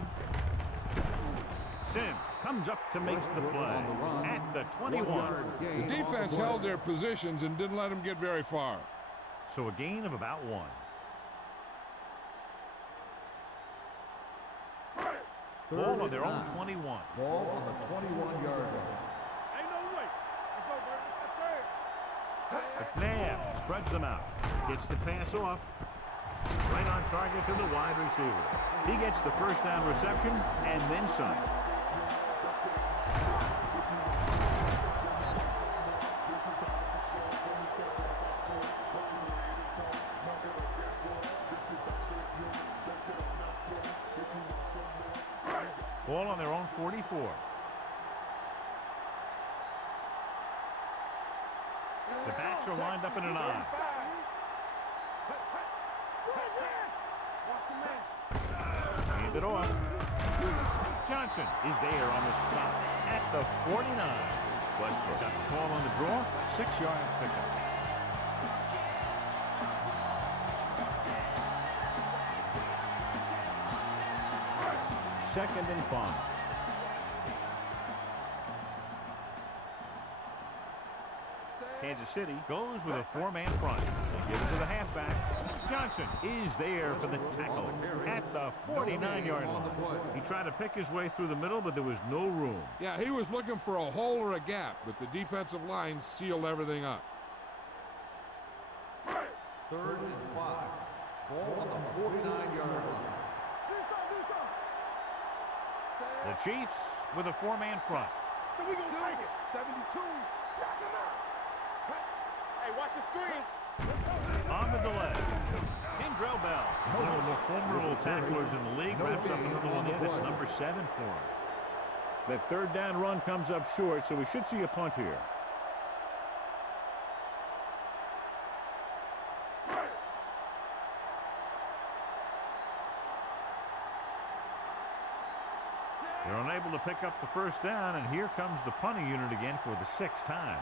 Sims comes up to make the play at the 21. The defense held their positions and didn't let them get very far. So a gain of about 1. Ball on their own 21. Ball on the 21-yard line. Ain't no way. Let's go, baby. That's it. McNabb spreads them out. Gets the pass off. Right on target to the wide receiver. He gets the first down reception and then some. Ball on their own 44. The backs are lined up in an I. Hand it off. Johnson is there on the stop at the 49. Westbrook got the ball on the draw. 6-yard pickup. Second and 5. Kansas City goes with a 4-man front. They give it to the halfback. Johnson is there for the tackle at the 49-yard line. He tried to pick his way through the middle, but there was no room. Yeah, he was looking for a hole or a gap, but the defensive line sealed everything up. Third and 5. Ball on the 49-yard line. The Chiefs with a 4-man front. So we gonna take it. 72. Back him out. Hey, watch the screen. On the delay. Kendrell Bell, one of the more formidable tacklers in the league, wraps up another one there. That's number 7 for him. That third down run comes up short, so we should see a punt here. They're unable to pick up the first down, and here comes the punting unit again for the 6th time.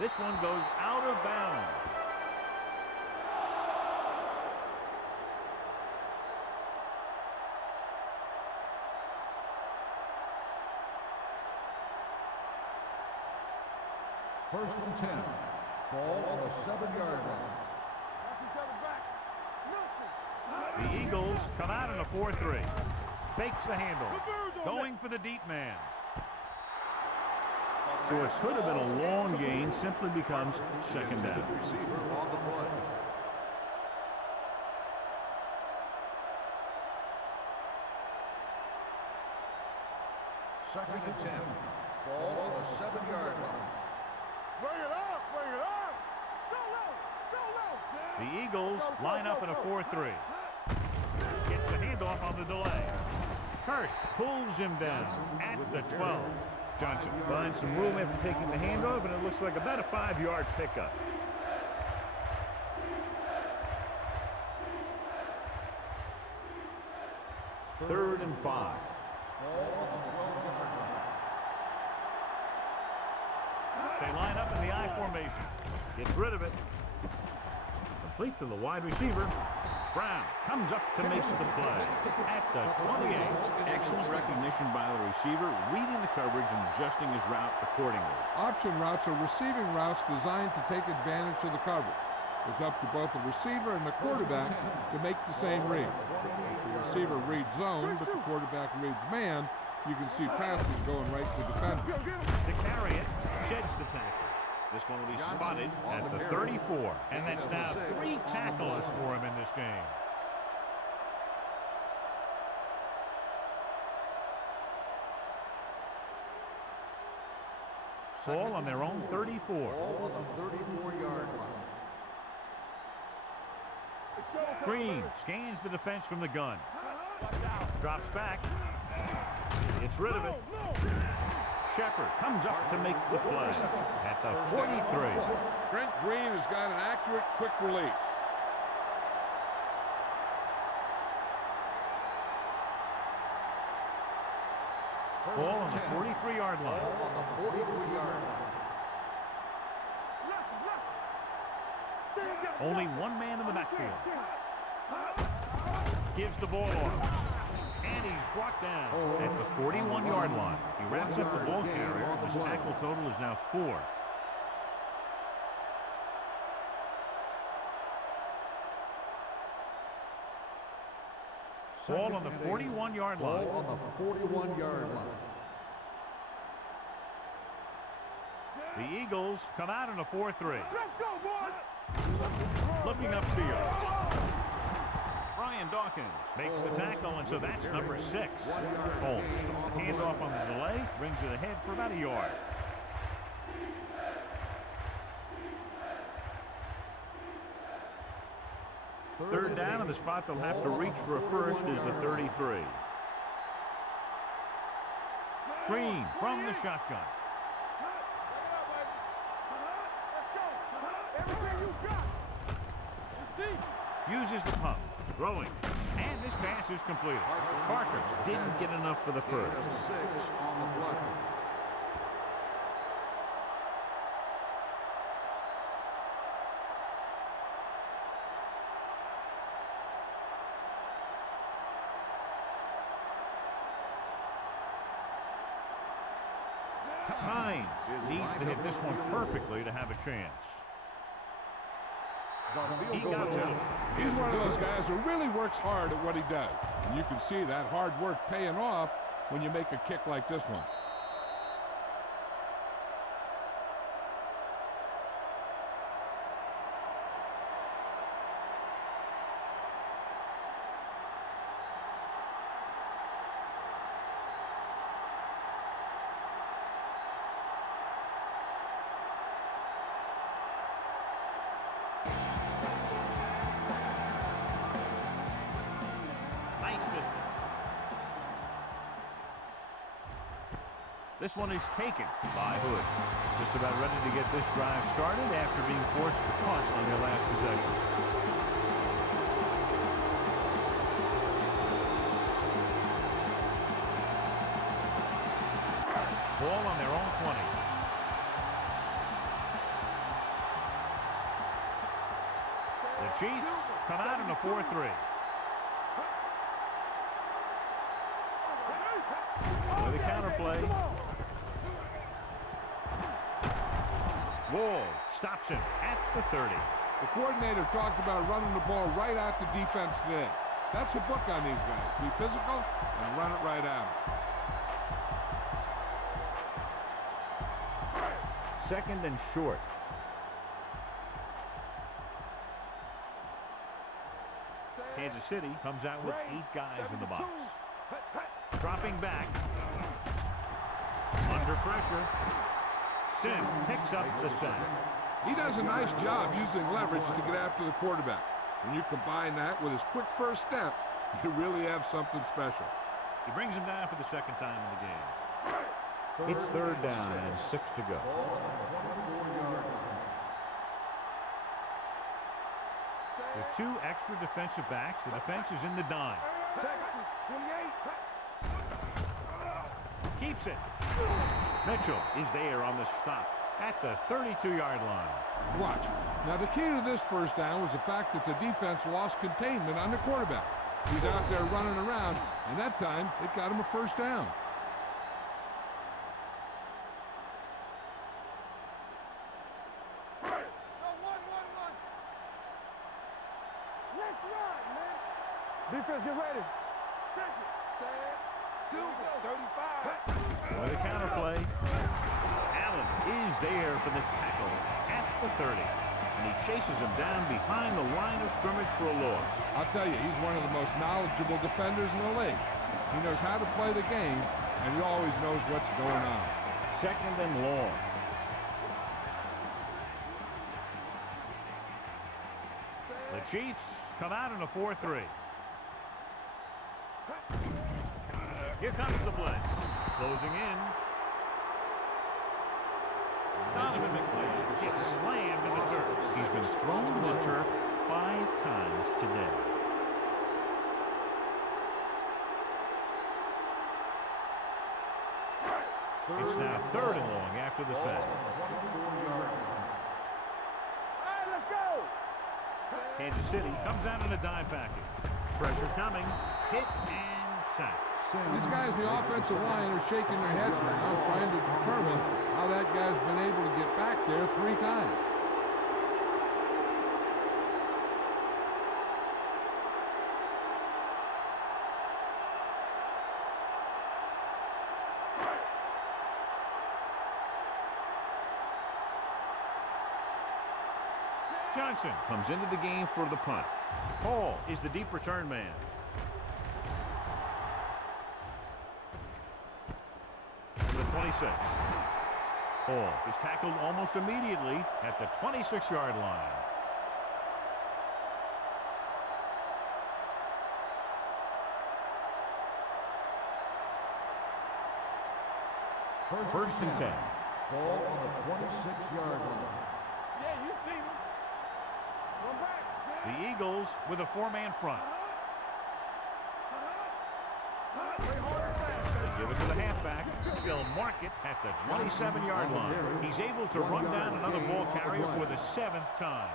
This one goes out of bounds. First and 10. Ball on the 7-yard line. The Eagles come out in a 4-3. Fakes the handle. Going for the deep man. So it could have been a long gain, simply becomes second down. Receiver on the play. Second and 10. Ball on the 7-yard line. Bring it up, bring it up. Go low, go low. The Eagles line up in a 4-3. Gets the handoff on the delay. Hurst pulls him down at the 12. Johnson finds some room after taking the handoff, and it looks like about a 5-yard pickup. Third and 5. Ball on the 12-yard line. They line up in the I formation. Gets rid of it. Complete to the wide receiver. Brown comes up to make the play at the 28. Excellent recognition by the receiver, reading the coverage and adjusting his route accordingly. Option routes are receiving routes designed to take advantage of the coverage. It's up to both the receiver and the quarterback to make the same read. If the receiver reads zone, but the quarterback reads man, you can see passes going right to the defender. To carry it, sheds the tackle. This one will be spotted at the 34, and that's now 3 tackles for him in this game. Ball on their own 34. Ball on the 34-yard line. Green scans the defense from the gun. Drops back. Gets rid of it. Shepard comes up to make the play at the 43. Trent Green has got an accurate, quick release. Ball on the 43-yard line. Ball on the 43-yard line. Only one man in the backfield. Gives the ball off. And he's brought down at the 41-yard line. He wraps up the ball carrier. His tackle total is now 4. Ball on the 41-yard line. Ball on the 41-yard line. The Eagles come out in a 4-3. Let's go, boys. Looking upfield. Brian Dawkins makes the tackle, and so that's number 6. Holmes, handoff on the delay, brings it ahead for about a yard. Third down, and the spot they'll have to reach for a first is the 33. Green from the shotgun. Uses the pump. Throwing. And this pass is completed. Parker didn't get enough for the first. 6 on the play. Tynes needs to hit this one perfectly to have a chance. He got to. He's one of those guys who really works hard at what he does. And you can see that hard work paying off when you make a kick like this one. This one is taken by Hood. Just about ready to get this drive started after being forced to punt on their last possession. Ball on their own 20. The Chiefs come out in a 4-3. With a counterplay. Wolves stops him at the 30. The coordinator talked about running the ball right at the defense today. That's a book on these guys. Be physical and run it right at them. Second and short. Kansas City comes out with 8 guys in the box. Dropping back. Under pressure. Sim picks up the sack. He does a nice job using leverage to get after the quarterback. When you combine that with his quick first step, you really have something special. He brings him down for the second time in the game. It's third down and 6 to go. With 2 extra defensive backs, the defense is in the dime. Texas, 28. Keeps it. Mitchell is there on the stop at the 32-yard line. Watch. Now, the key to this first down was the fact that the defense lost containment on the quarterback. He's out there running around, and that time it got him a first down. Defense, get ready. Check it. Set. Silver, 35. For the counter play. Allen is there for the tackle at the 30. And he chases him down behind the line of scrimmage for a loss. I'll tell you, he's one of the most knowledgeable defenders in the league. He knows how to play the game, and he always knows what's going on. Second and long. The Chiefs come out in a 4-3. Here comes the blitz. Closing in. Donovan McNabb gets slammed in the turf. He's been thrown to the turf 5 times today. It's now third and long after the sack. All right, let's go. Kansas City comes out in a dime package. Pressure coming. Hit and sack. These guys in the offensive line are shaking their heads around trying to determine how that guy's been able to get back there 3 times. Johnson comes into the game for the punt. Hall is the deep return man. The 26. Hall is tackled almost immediately at the 26-yard line. First and 10. Ball on the 26-yard line. Yeah, you see me. Run back. The Eagles with a 4-man front. They give it to the halfback. They'll mark it at the 27-yard line. He's able to run down another ball carrier for the 7th time.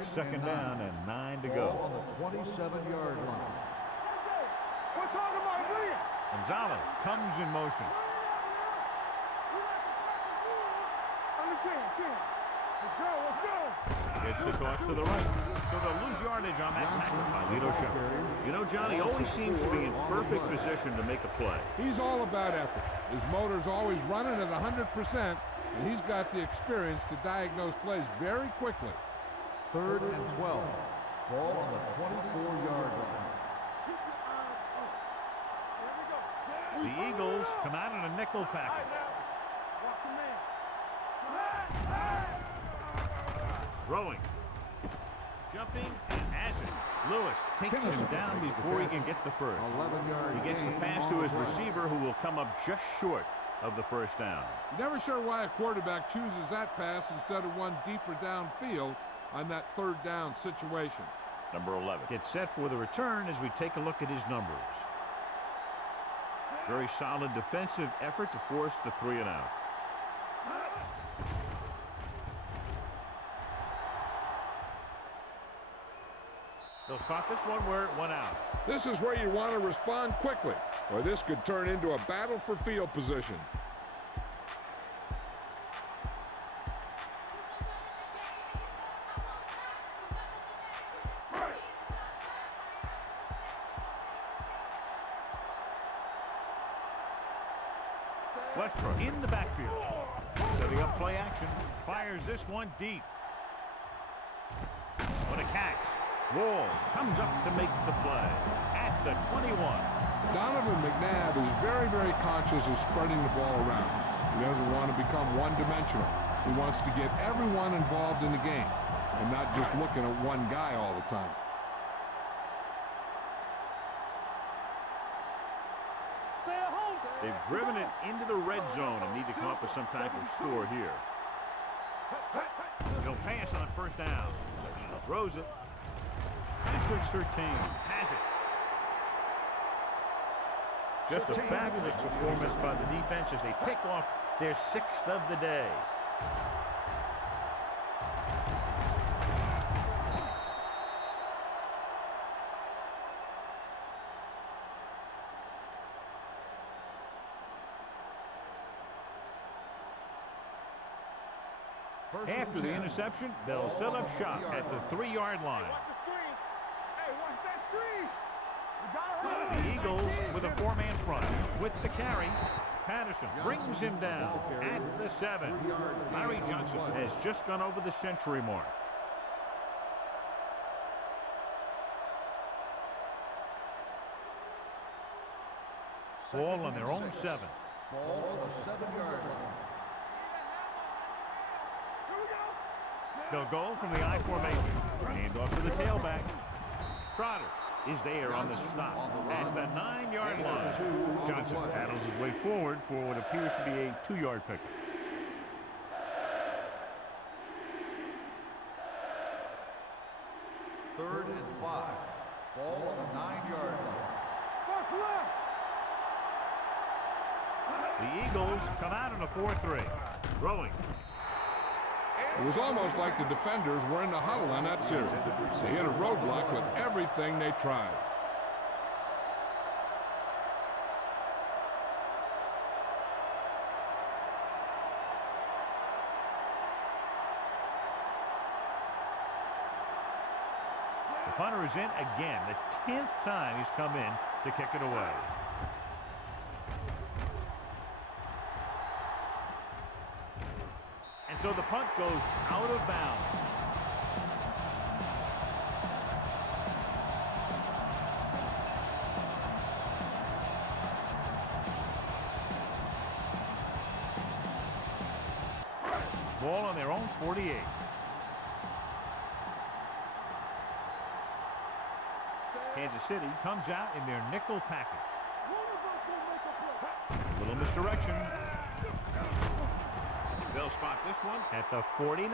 It's second down and 9 to go. Ball on the 27-yard line. We're talking about William. Gonzalez comes in motion. Understand, team. Let's go, let's go. Gets the toss to the right. So they'll lose yardage on that tackle by Lito Shepherd. You know, Johnny always seems to be in perfect position to make a play. He's all about effort. His motor's always running at 100%, and he's got the experience to diagnose plays very quickly. 3rd and 12. Ball on the 24-yard line. Keep your eyes up. Here we go. The Eagles come out in a nickel All right, package. now. Watch your man. Throwing. Jumping and has it. Lewis takes him down before he can get the first. 11-yard He gets the gain pass to on his the play. receiver, who will come up just short of the first down. Never sure why a quarterback chooses that pass instead of one deeper downfield on that 3rd down situation. Number 11 gets set for the return as we take a look at his numbers. Very solid defensive effort to force the 3 and out. They'll spot this one where it went out. This is where you want to respond quickly, or this could turn into a battle for field position. Westbrook in the backfield. Setting up play action. Fires this one deep. What a catch. Wall comes up to make the play at the 21. Donovan McNabb is very, very conscious of spreading the ball around. He doesn't want to become one-dimensional. He wants to get everyone involved in the game and not just looking at one guy all the time. They've driven it into the red zone and need to come up with some type of score here. He'll pass on first down. Throws it. Patrick XLIII has it. Just a fabulous performance by the defense as they pick off their 6th of the day. After the interception, they'll set up shop at the 3-yard line. The Eagles with a 4-man front. With the carry, Patterson brings him down at the 7. Larry Johnson has just gone over the century mark. Ball on their own 7. Ball on the 7-yard line. They'll go from the I formation. Hand off to the tailback. Trotter is there on the stop at the 9-yard line. Johnson paddles his way forward for what appears to be a 2-yard pickup. Third and 5. Ball on the 9-yard line. The Eagles come out in a 4-3. Throwing. It was almost like the defenders were in the huddle on that series. They hit a roadblock with everything they tried. The punter is in again. The 10th time he's come in to kick it away. And so the punt goes out of bounds. Ball on their own 48. Kansas City comes out in their nickel package. Little misdirection. They'll spot this one at the 49.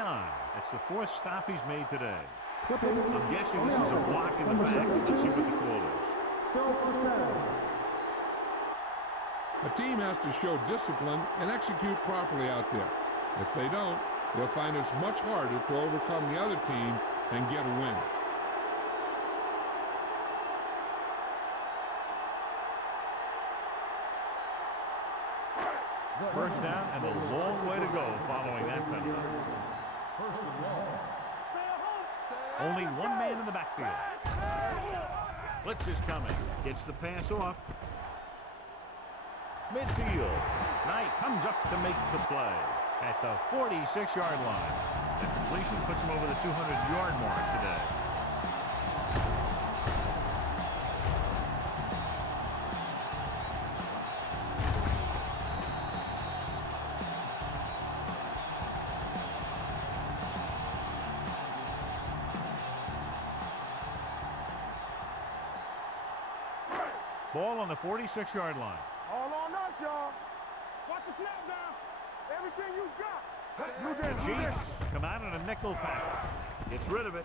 That's the 4th stop he's made today. I'm guessing this is a block in the back. Let's see what the call is. Still first down. A team has to show discipline and execute properly out there. If they don't, they'll find it's much harder to overcome the other team and get a win. First down and a long way to go following that penalty. First and long. Only one man in the backfield. Blitz is coming. Gets the pass off. Midfield. Knight comes up to make the play at the 46-yard line. That completion puts him over the 200-yard mark today. Ball on the 46-yard line. All on us, y'all. Watch the snap down. Everything you got. The Chiefs come out in a nickel package. Gets rid of it.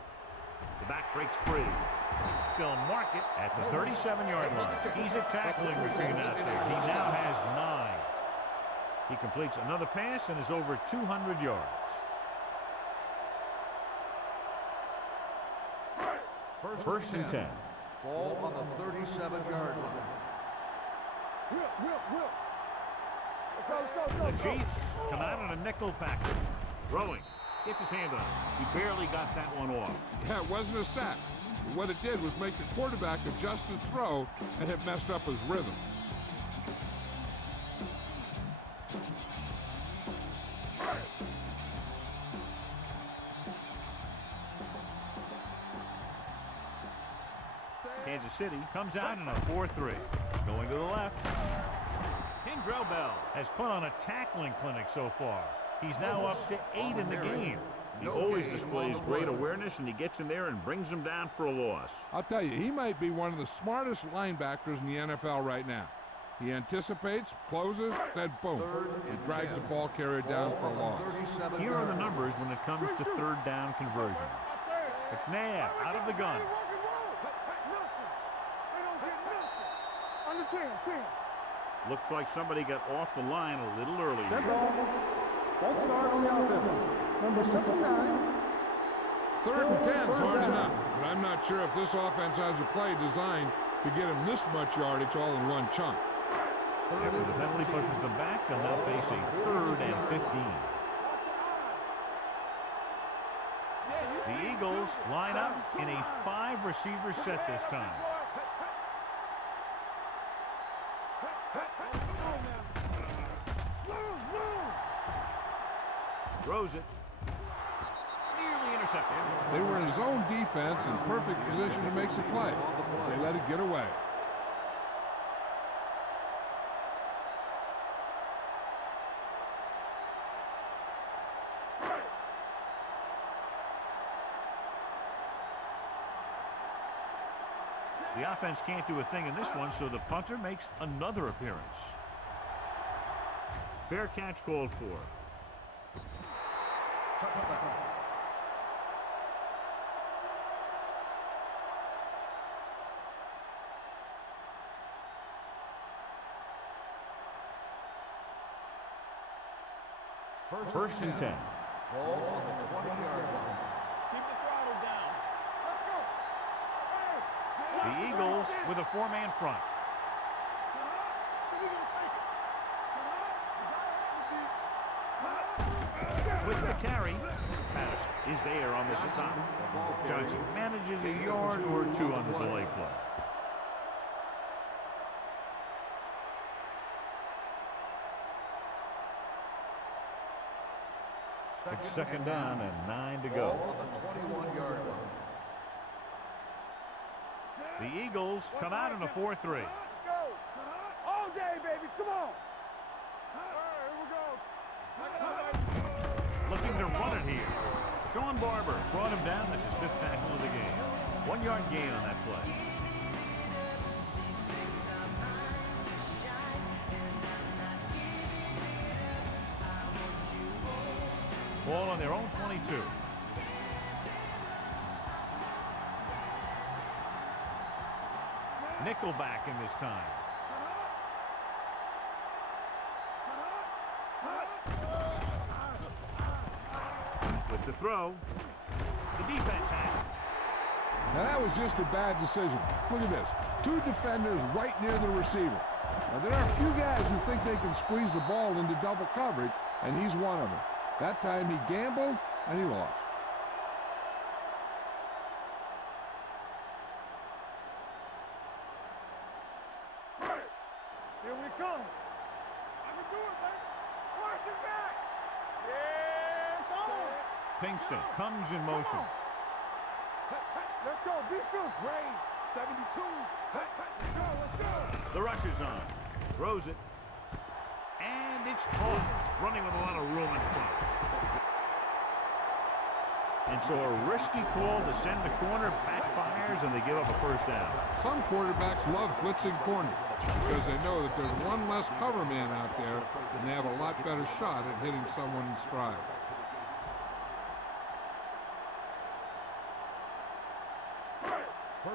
The back breaks free. They'll mark it at the 37-yard line. He's a tackling machine out there. He now has 9. He completes another pass and is over 200 yards. First and 10. Ball on the 37-yard line. The Chiefs come out in a nickel package. Throwing. Gets his hand on it. He barely got that one off. Yeah, it wasn't a sack. What it did was make the quarterback adjust his throw and it messed up his rhythm. Kansas City comes out in a 4-3. Going to the left. Kendrell Bell has put on a tackling clinic so far. He's now up to 8 in the game. He always displays great awareness, and he gets in there and brings them down for a loss. I'll tell you, he might be one of the smartest linebackers in the NFL right now. He anticipates, closes, then boom, he drags the ball carrier down for a loss. Here are the numbers when it comes to third down conversions. McNabb out of the gun. Looks like somebody got off the line a little early Dead here. ball. False start on the offense. Number 79. Third and 10's hard enough, but I'm not sure if this offense has a play designed to get him this much yardage all in one chunk. After the penalty pushes them back, they'll now face a 3rd and 15. The Eagles line up in a 5-receiver set this time. Throws it. Nearly intercepted. They were in zone defense in perfect position to make the play. They let it get away. The offense can't do a thing in this one, so the punter makes another appearance. Fair catch called for. First and 10. Ball on the 20-yard line. Keep the throttle down. Let's go. The Eagles with a 4-man front. With the carry, Patterson is there on the stop. Johnson manages a yard or 2 on the delay play. It's 2nd down and 9 to go. Ball on the 21-yard line. The Eagles come out in a 4-3. Let's go. All day, baby. Come on. All right, here we go. Looking to run it here. Sean Barber brought him down. That's his 5th tackle of the game. 1-yard gain on that play. Ball on their own 22. Nickelback in this time. With the throw, the defense has it. Now that was just a bad decision. Look at this. 2 defenders right near the receiver. Now there are a few guys who think they can squeeze the ball into double coverage, and he's one of them. That time he gambled, and he lost. Here we come. I can do it, baby. Watch it back. Yeah, it's on. Pinkston comes in motion. Let's go. Defense. Great. 72. Let's go. The rush is on. Throws it. And it's caught. Running with a lot of room in front. And so a risky call to send the corner backfires, and they give up a 1st down. Some quarterbacks love blitzing corners because they know that there's one less cover man out there, and they have a lot better shot at hitting someone in stride.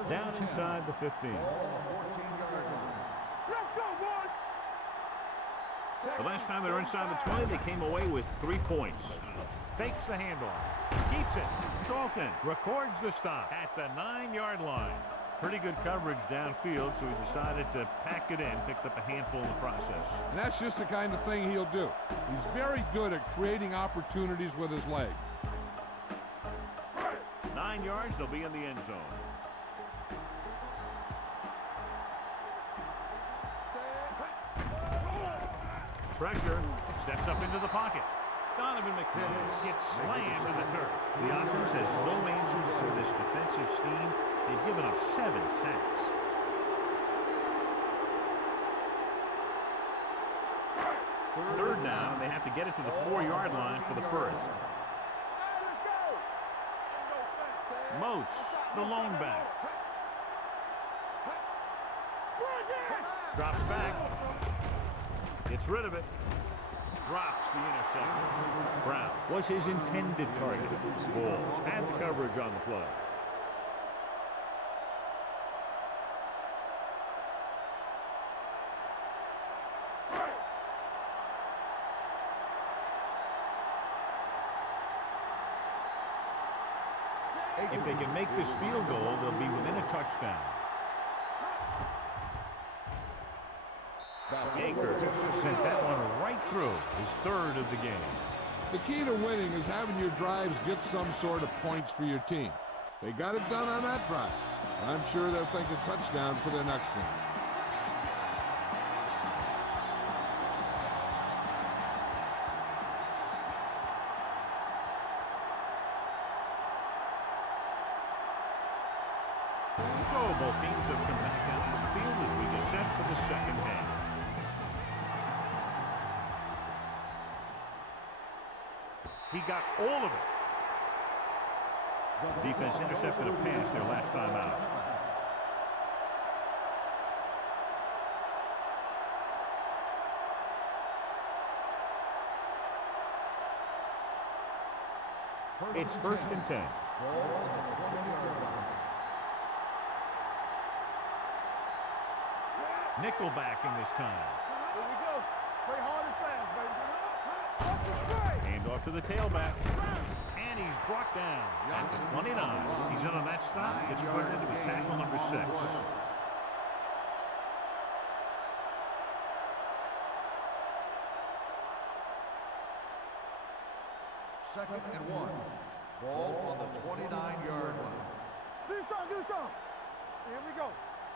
Down inside the 15. Let's go, boys. The last time they were inside the 20, they came away with 3 points. Fakes the handoff. Keeps it. Dalton records the stop at the 9-yard line. Pretty good coverage downfield, so he decided to pack it in, picked up a handful in the process. And that's just the kind of thing he'll do. He's very good at creating opportunities with his leg. 9 yards, they'll be in the end zone. Pressure, steps up into the pocket. Donovan McNabb gets slammed to the turf. The offense has no answers for this defensive scheme, They've given up 7 sacks. Third down, and they have to get it to the 4-yard line for the first. Moats, the lone back. Drops back. Gets rid of it. Drops the interception. Brown was his intended target. Bulls had the coverage on the play. If they can make this field goal, they'll be within a touchdown. Akers sent that one right through, his third of the game. The key to winning is having your drives get some sort of points for your team. They got it done on that drive. I'm sure they'll think a touchdown for their next one. So both teams have come back out on the field as we get set for the second half. He got all of it. Defense intercepted a pass their last time out. It's 1st and 10. Nickelback in this time. Here we go. Play hard and fast, baby. Hand off to the tailback. And he's brought down at the 29. He's in on that stop. Gets put into a tackle number 6. Second and 1. Ball on the 29-yard line. Give me some, give me some. Here we go.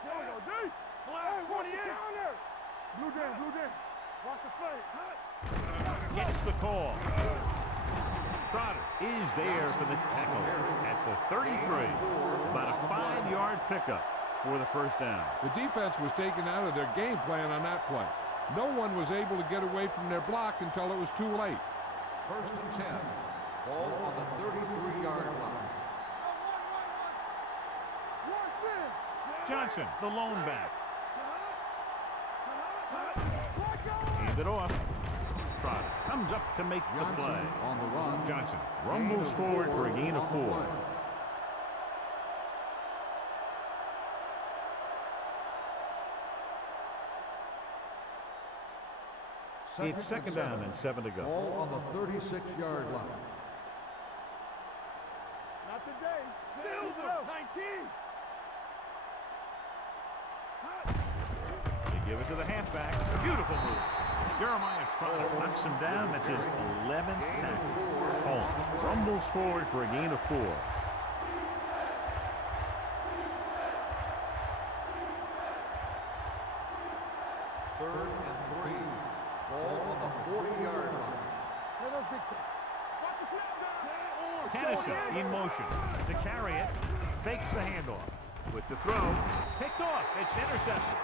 There we go, D. Hey, watch the counter. Blue down. Watch the play. Gets the call. Trotter is there for the tackle at the 33. About a 5-yard pickup for the first down. The defense was taken out of their game plan on that play. No one was able to get away from their block until it was too late. 1st and 10. Ball on the 33-yard line. Johnson, the lone back. Hand it off. Trotter comes up to make the play. On the run. Johnson rumbles forward for a gain of 4. It's 2nd down and 7 to go. Ball on the 36-yard line. Not today. Silver, 19. They give it to the halfback. Beautiful move. Jeremiah Trotter knocks him down. That's his 11th tackle. Holmes rumbles forward for a gain of 4. Third and 3. Ball on the 40-yard line. Let us dictate. Watch the snap down. Tennessee in motion to carry it. Fakes the handoff. With the throw. Picked off. It's intercepted.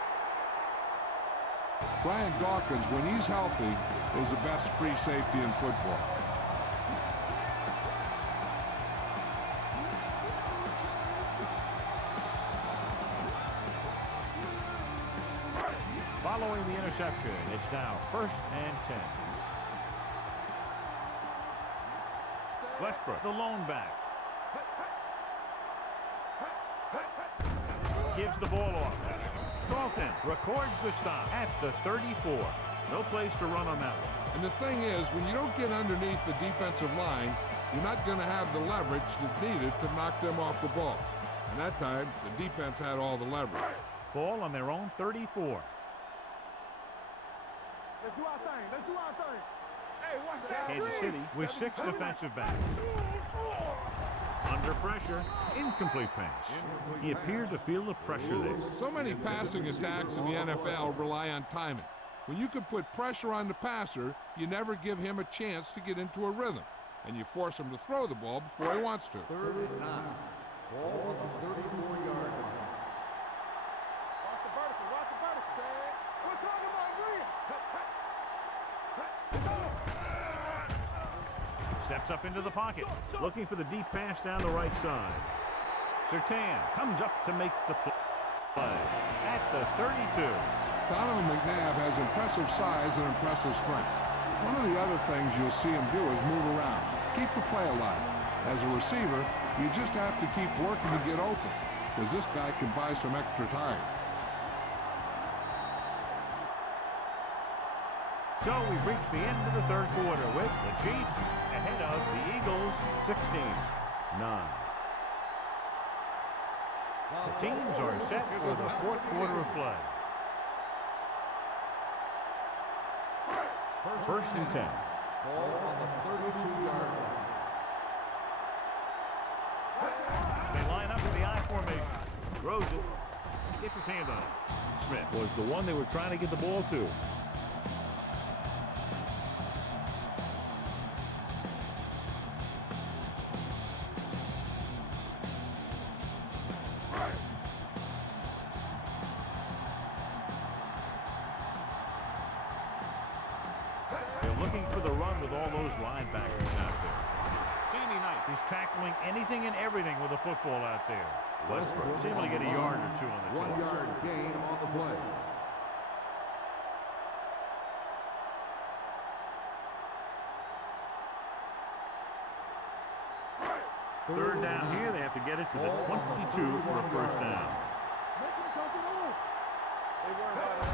Brian Dawkins, when he's healthy, is the best free safety in football. Following the interception, it's now 1st and 10. Westbrook, the lone back. Gives the ball off. Dalton records the stop at the 34. No place to run on that one. And the thing is, when you don't get underneath the defensive line, you're not going to have the leverage that's needed to knock them off the ball. And that time, the defense had all the leverage. Ball on their own 34. Let's do our thing. Hey, watch that. Kansas City with 6 defensive backs. Under pressure, incomplete pass. He appeared to feel the pressure there. So many passing attacks in the NFL rely on timing. When you can put pressure on the passer, you never give him a chance to get into a rhythm, and you force him to throw the ball before he wants to. 3rd and 9. Ball on the 34-yard Steps up into the pocket, looking for the deep pass down the right side. Surtain comes up to make the play at the 32. Donovan McNabb has impressive size and impressive strength. One of the other things you'll see him do is move around, keep the play alive. As a receiver, you just have to keep working to get open, because this guy can buy some extra time. So we've reached the end of the third quarter with the Chiefs ahead of the Eagles 16-9. The teams are set for the fourth quarter of play. First and 10. Ball on the 32-yard line. They line up in the I formation. Throws it. Gets his hand on it. Smith was the one they were trying to get the ball to. Looking for the run with all those linebackers out there. Sandy Knight is tackling anything and everything with a football out there. Westbrook is able to get a yard or two on the toss. 1-yard gain on the play. Third down here. They have to get it to the 22 for a first down.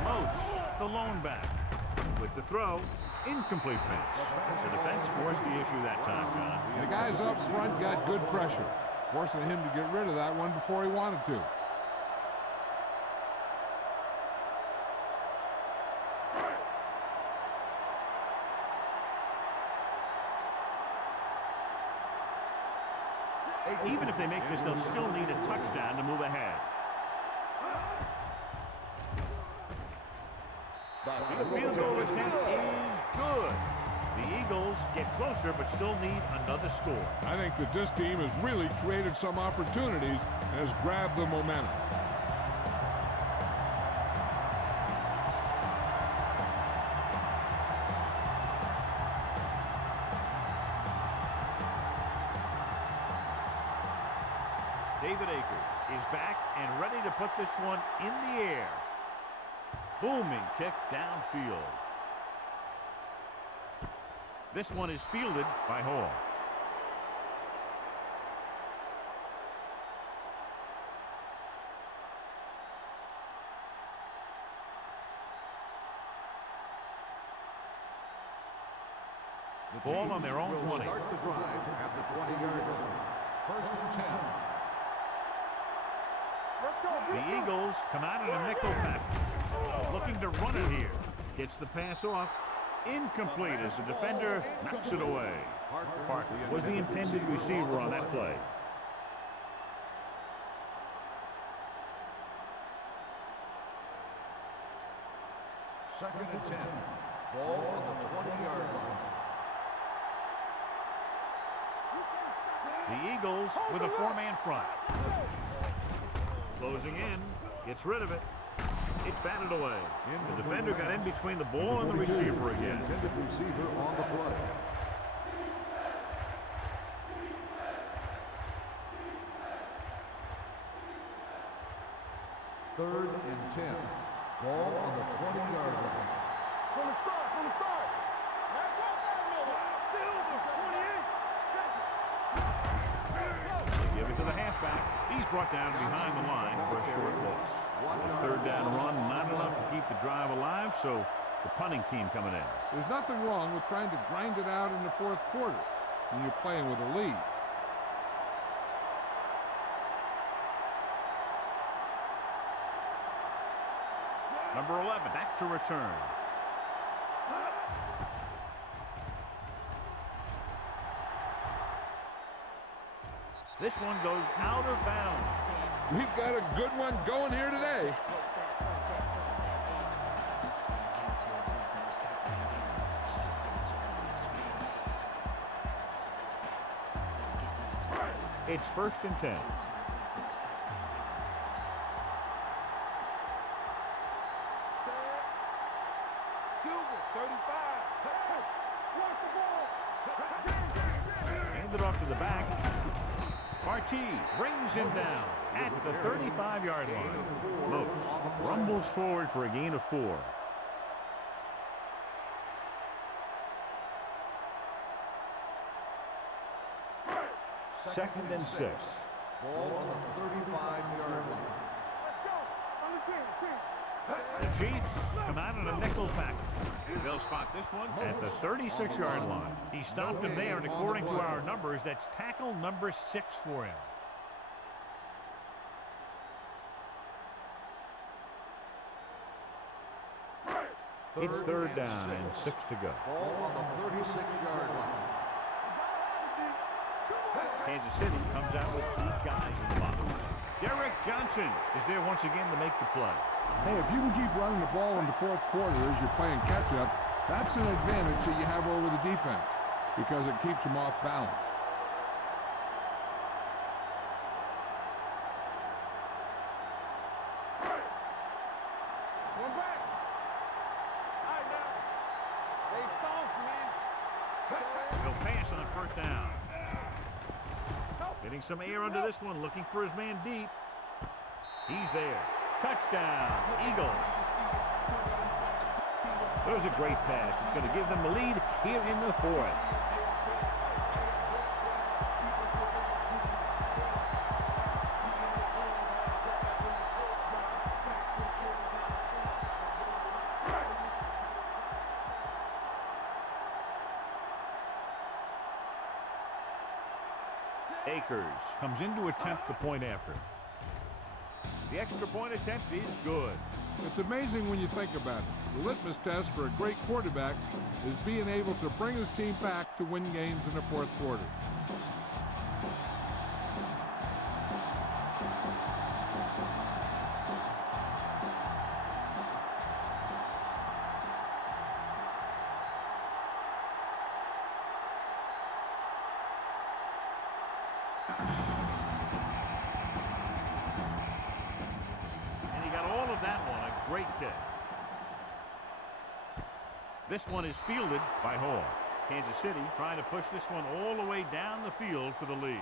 Moats, the lone back. With the throw, incomplete pass. The defense forced the issue that time, John. The guys up front got good pressure, forcing him to get rid of that one before he wanted to. Even if they make this, they'll still need a touchdown to move ahead. The field goal attempt is good. The Eagles get closer, but still need another score. I think that this team has really created some opportunities and has grabbed the momentum. David Akers is back and ready to put this one in the air. Booming kick downfield. This one is fielded by Hall. The ball on their own 20. Start the drive at the 20-yard line. First and 10. The Eagles come out in a nickel package. Looking to run it here. Gets the pass off. Incomplete as the defender knocks it away. Parker was the intended receiver on that play. Second and 10. Ball on the 20-yard line. The Eagles with a four-man front. Closing in. Gets rid of it. It's batted away. The defender got in between the ball and the receiver again. Intended receiver on the play. Third and 10. Ball on the 20-yard line. From the start, from the start. They give it to the halfback. He's brought down behind the line for a short loss. Third down run, not enough to keep the drive alive, so the punting team coming in. There's nothing wrong with trying to grind it out in the fourth quarter when you're playing with a lead. Number 11 back to return. This one goes out of bounds. We've got a good one going here today. It's first and 10. Silver, 35. Watch the ball. Handed off to the back. Partee brings him down at the 35-yard line. Lopes rumbles forward for a gain of 4. Second and 6. Ball on the 35-yard line. Let's go. On the team. The Chiefs come out in a nickel package. They'll spot this one at the 36-yard line. He stopped him there, and according to our numbers, that's tackle number 6 for him. It's third down and 6 to go. Ball on the 36-yard line. Kansas City comes out with 8 guys in the box. Derrick Johnson is there once again to make the play. Hey, if you can keep running the ball in the fourth quarter as you're playing catch-up, that's an advantage that you have over the defense because it keeps them off balance. One back. All right, now. They soft, man. He'll pass on first down. Getting some air under this one, looking for his man deep. He's there. Touchdown, Eagles. There's a great pass. It's going to give them the lead here in the 4th. Akers comes in to attempt the point after. The extra point attempt is good. It's amazing when you think about it. The litmus test for a great quarterback is being able to bring his team back to win games in the fourth quarter. Great kick. This one is fielded by Hall. Kansas City trying to push this one all the way down the field for the lead.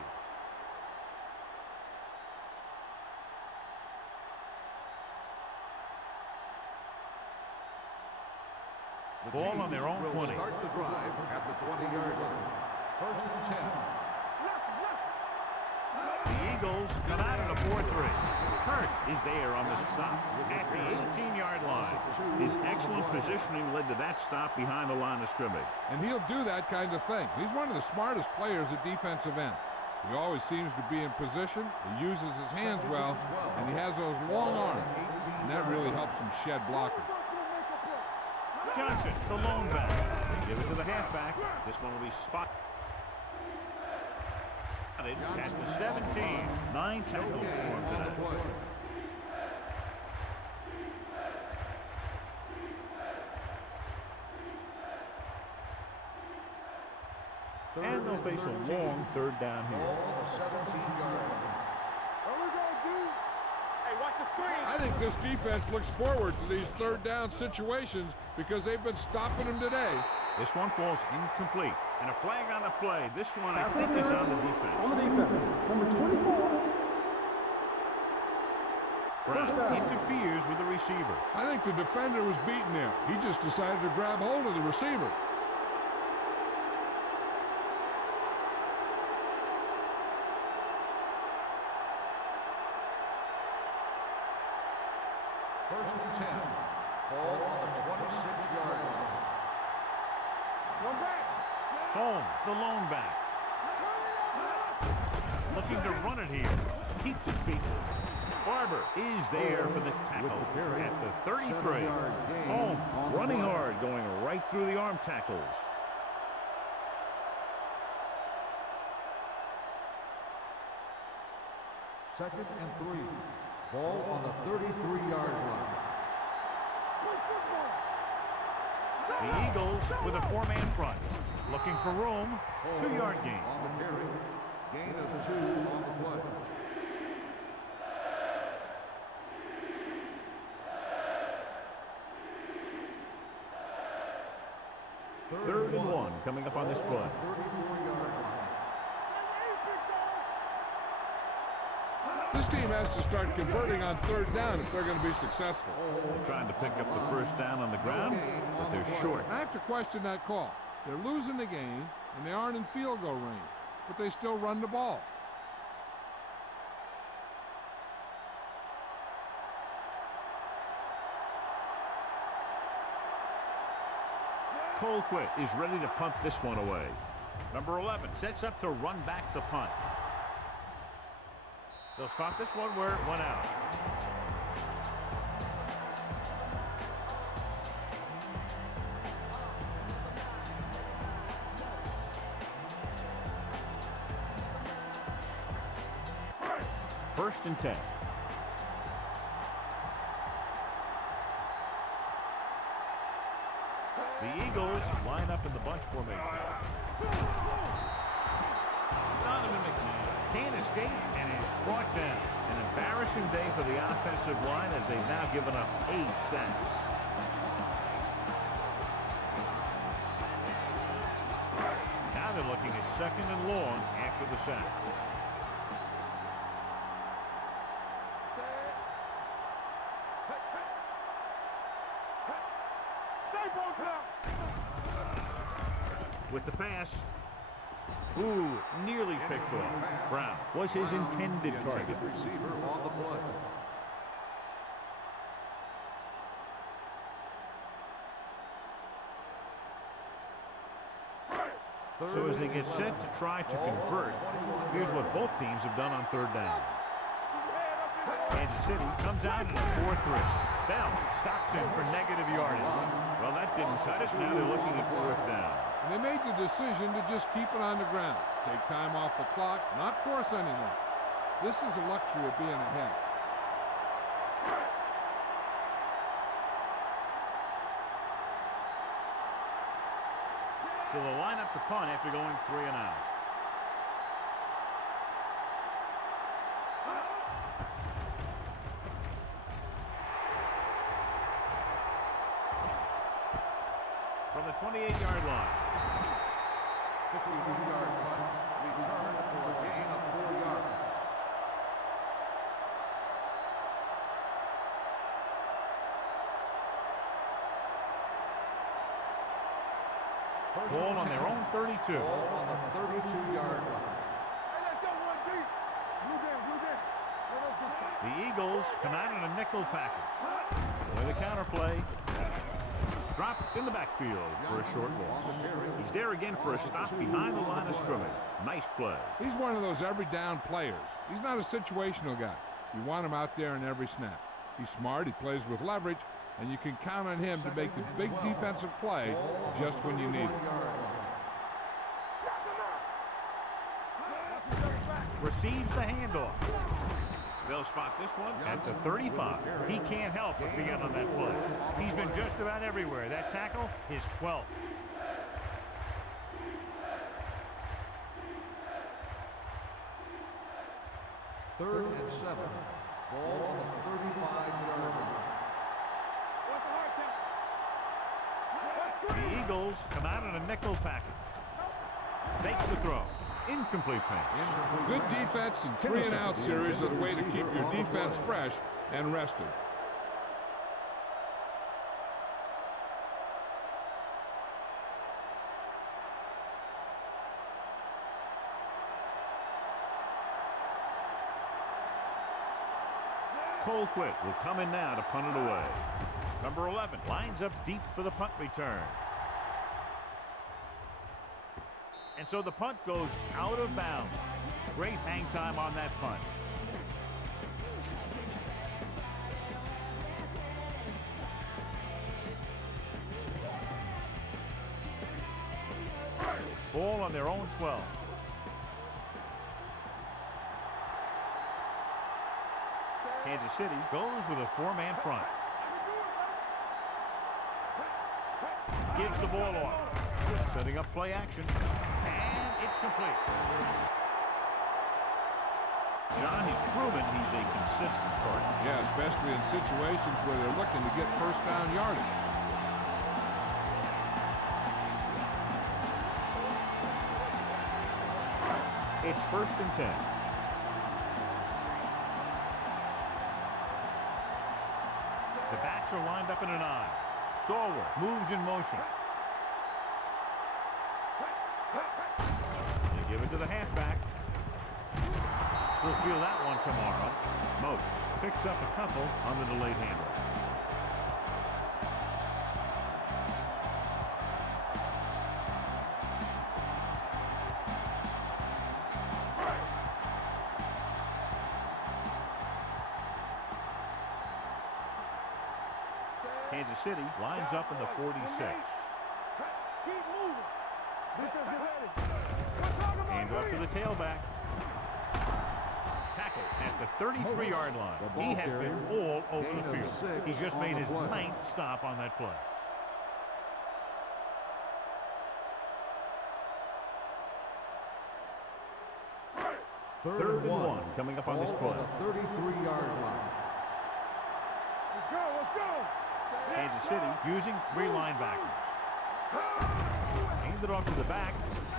Ball on their own 20. Start the drive at the 20-yard line. First and 10. The Eagles come out in a 4-3. Hurst is there on the stop at the 18-yard line. His excellent positioning led to that stop behind the line of scrimmage. And he'll do that kind of thing. He's one of the smartest players at defensive end. He always seems to be in position. He uses his hands well, and he has those long arms. And that really helps him shed blockers. Johnson, the lone back. They give it to the halfback. This one will be spotted at the 17. 9 tackles for him today. And they'll face a long third down here. Hey, watch the screen. I think this defense looks forward to these third down situations because they've been stopping them today. This one falls incomplete. And a flag on the play. This one, I think, is on the defense. On the defense, number 24. Brown interferes with the receiver. I think the defender was beaten there. He just decided to grab hold of the receiver. First and 10. Ball on the 26-yard line. One back. Holmes, the lone back. Looking to run it here. Keeps his feet. Barber is there for the tackle at the 33. Holmes running hard, going right through the arm tackles. Second and 3. Ball on the 33-yard line. The Eagles with a 4-man front. Looking for room. 2-yard gain. On the carry. Gain of 2 on the play. Third and 1 coming up on this play. 34-yard line. This team has to start converting on third down if they're going to be successful. They're trying to pick up the first down on the ground, but they're short. I have to question that call. They're losing the game, and they aren't in field goal range, but they still run the ball. Colquitt is ready to punt this one away. Number 11 sets up to run back the punt. They'll spot this one where it went out. First and 10. The Eagles line up in the bunch formation. Donovan McNabb can't escape and is brought down. An embarrassing day for the offensive line as they've now given up 8 sacks. Now they're looking at second and long after the sack. With the pass. Ooh, nearly picked off. Brown was his intended target. Receiver on the play. So as they get set to try to convert, here's what both teams have done on third down. Kansas City comes out in a 4-3. Bell stops him for negative yardage. Well, that didn't cut it. Now they're looking at fourth down. And they made the decision to just keep it on the ground. Take time off the clock, not force anything. This is a luxury of being ahead. So they'll line up the punt after going 3 and out. From the 28-yard line. 52-yard punt, return for a gain of 4 yards. Ball on their own 32. Ball on the 32-yard line. The Eagles come out in a nickel package. With a counter play. Dropped in the backfield for a short loss. He's there again for a stop behind the line of scrimmage. Nice play. He's one of those every down players. He's not a situational guy. You want him out there in every snap. He's smart, he plays with leverage, and you can count on him to make the big defensive play just when you need it. Receives the handoff. They'll spot this one at the 35. He can't help but be in on that play. He's been just about everywhere. That tackle, his 12th. Third and 7. Ball on the 35-yard line. The Eagles come out in a nickel package. Makes the throw. Incomplete pass. Good defense and 3-and-out series are the way to keep your defense fresh and rested. Colquitt will come in now to punt it away. Number 11 lines up deep for the punt return. And so the punt goes out of bounds. Great hang time on that punt. Ball on their own 12. Kansas City goes with a 4-man front. Gives the ball off. Setting up play action. And it's complete. John, he's proven he's a consistent target. Yeah, especially in situations where they're looking to get first down yardage. It's first and 10. The backs are lined up in an I. Stalwart moves in motion. They give it to the halfback. We'll feel that one tomorrow. Moats picks up a couple on the delayed handle. Kansas City lines up in the 46. Keep moving. Defense, get ready. Hand off to the tailback. Tackle at the 33-yard line. He has been all over the field. He's just made his 9th stop on that play. Third and one coming up on this Ball play. on the 33-yard line. Let's go, let's go. Kansas City using 3 linebackers. Hand it off to the back.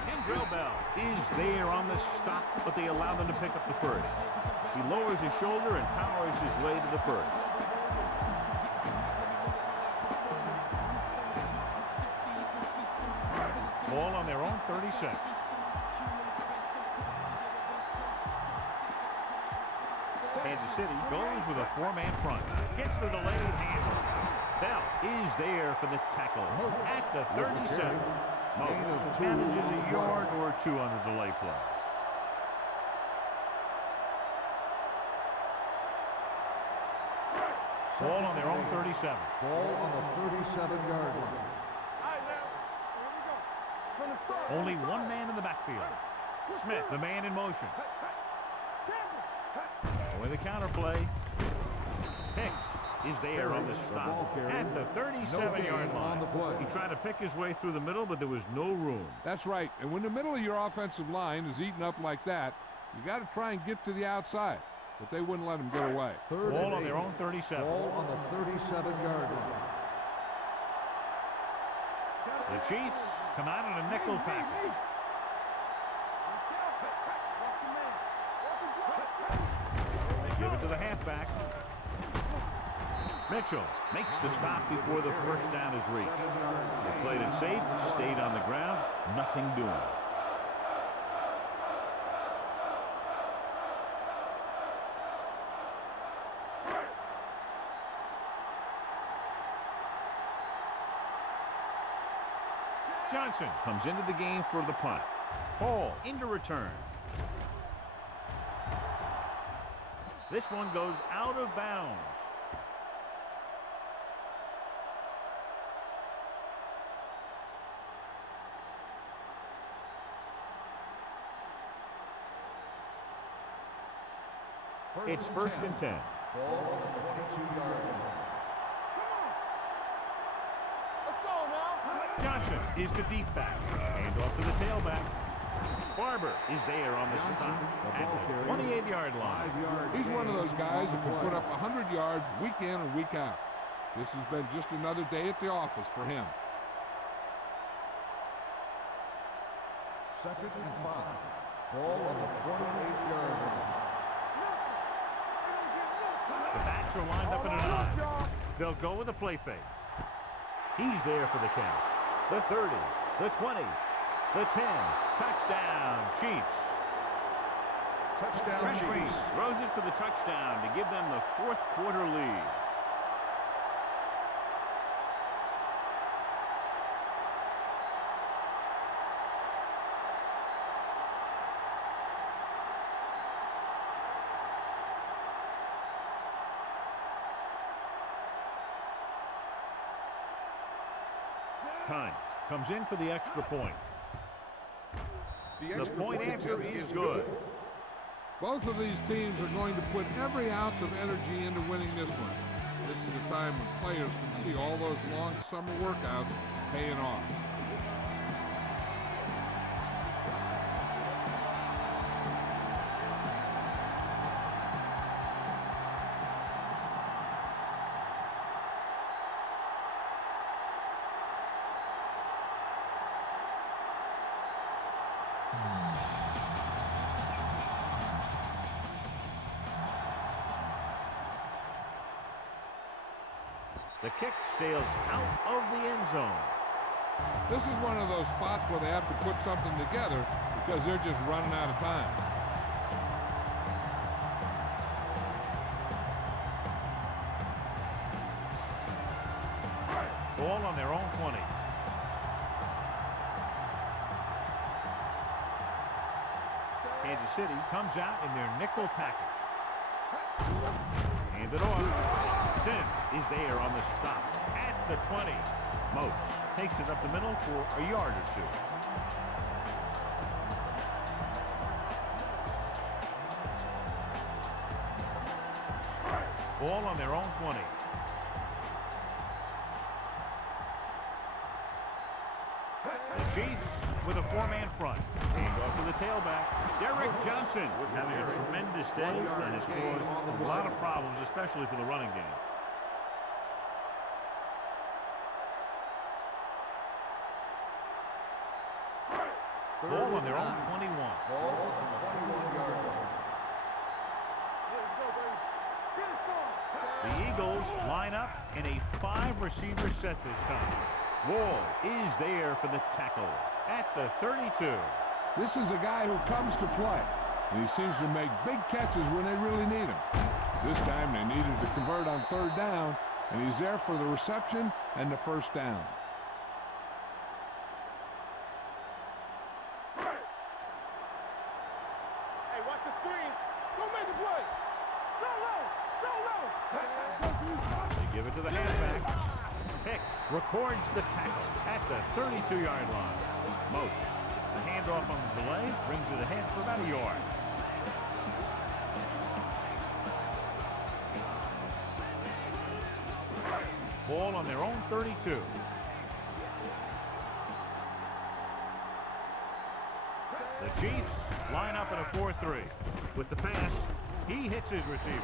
Kendrell Bell is there on the stop, but they allow them to pick up the first. He lowers his shoulder and powers his way to the first. Ball on their own 36. Kansas City goes with a 4-man front. Gets the delayed handle. Bell is there for the tackle at the 37. Moats manages a yard or 2 on the delay play. Ball on their own 37. Ball on the 37-yard line. All right, now. Here we go. From the start. Only 1 man in the backfield. Smith, the man in motion. With the counter play. Hicks is there on the stop at the 37-yard line. He tried to pick his way through the middle, but there was no room. That's right. And when the middle of your offensive line is eaten up like that, you got to try and get to the outside. But they wouldn't let him get away. Ball on their own 37. Ball on the 37-yard line. The Chiefs come out in a nickel package. They give it to the halfback. Mitchell makes the stop before the first down is reached. They played it safe, stayed on the ground, nothing doing. Johnson comes into the game for the punt. Ball into return. This one goes out of bounds. It's first and 10. Ball on the 22-yard line. Let's go now. Johnson is the deep back. Hand off to the tailback. Barber is there on the stop at the 28-yard line. He's one of those guys that can put up 100 yards week in and week out. This has been just another day at the office for him. Second and 5. Ball on the 28-yard line. The backs are lined up in an I. They'll go with a play fake. He's there for the catch. The 30, the 20, the 10. Touchdown, Chiefs. Touchdown, Trent Reed Chiefs. throws it for the touchdown to give them the 4th quarter lead. Times comes in for the extra point. The point after is good. Both of these teams are going to put every ounce of energy into winning this one. This is a time when players can see all those long summer workouts paying off. The kick sails out of the end zone. This is one of those spots where they have to put something together because they're just running out of time. Ball on their own 20. Kansas City comes out in their nickel package. Hand it off. Sim is there on the stop at the 20. Moats takes it up the middle for a yard or two. Ball on their own 20. The Chiefs with a four-man front. Hand off to the tailback. Derrick Johnson having a tremendous day and has caused a lot of problems, especially for the running game. Ball on their own 21. Ball at the 21-yard line. The Eagles line up in a 5-receiver set this time. Wall is there for the tackle at the 32. This is a guy who comes to play, and he seems to make big catches when they really need him. This time they needed to convert on third down, and he's there for the reception and the first down. Hey, watch the screen. Don't make a play. Go low. Go low. They give it to the halfback. Pick records the tackle at the 32-yard line. Moats gets the handoff on the delay, brings it ahead for about a yard. Ball on their own 32. The Chiefs line up in a 4-3. With the pass, he hits his receiver.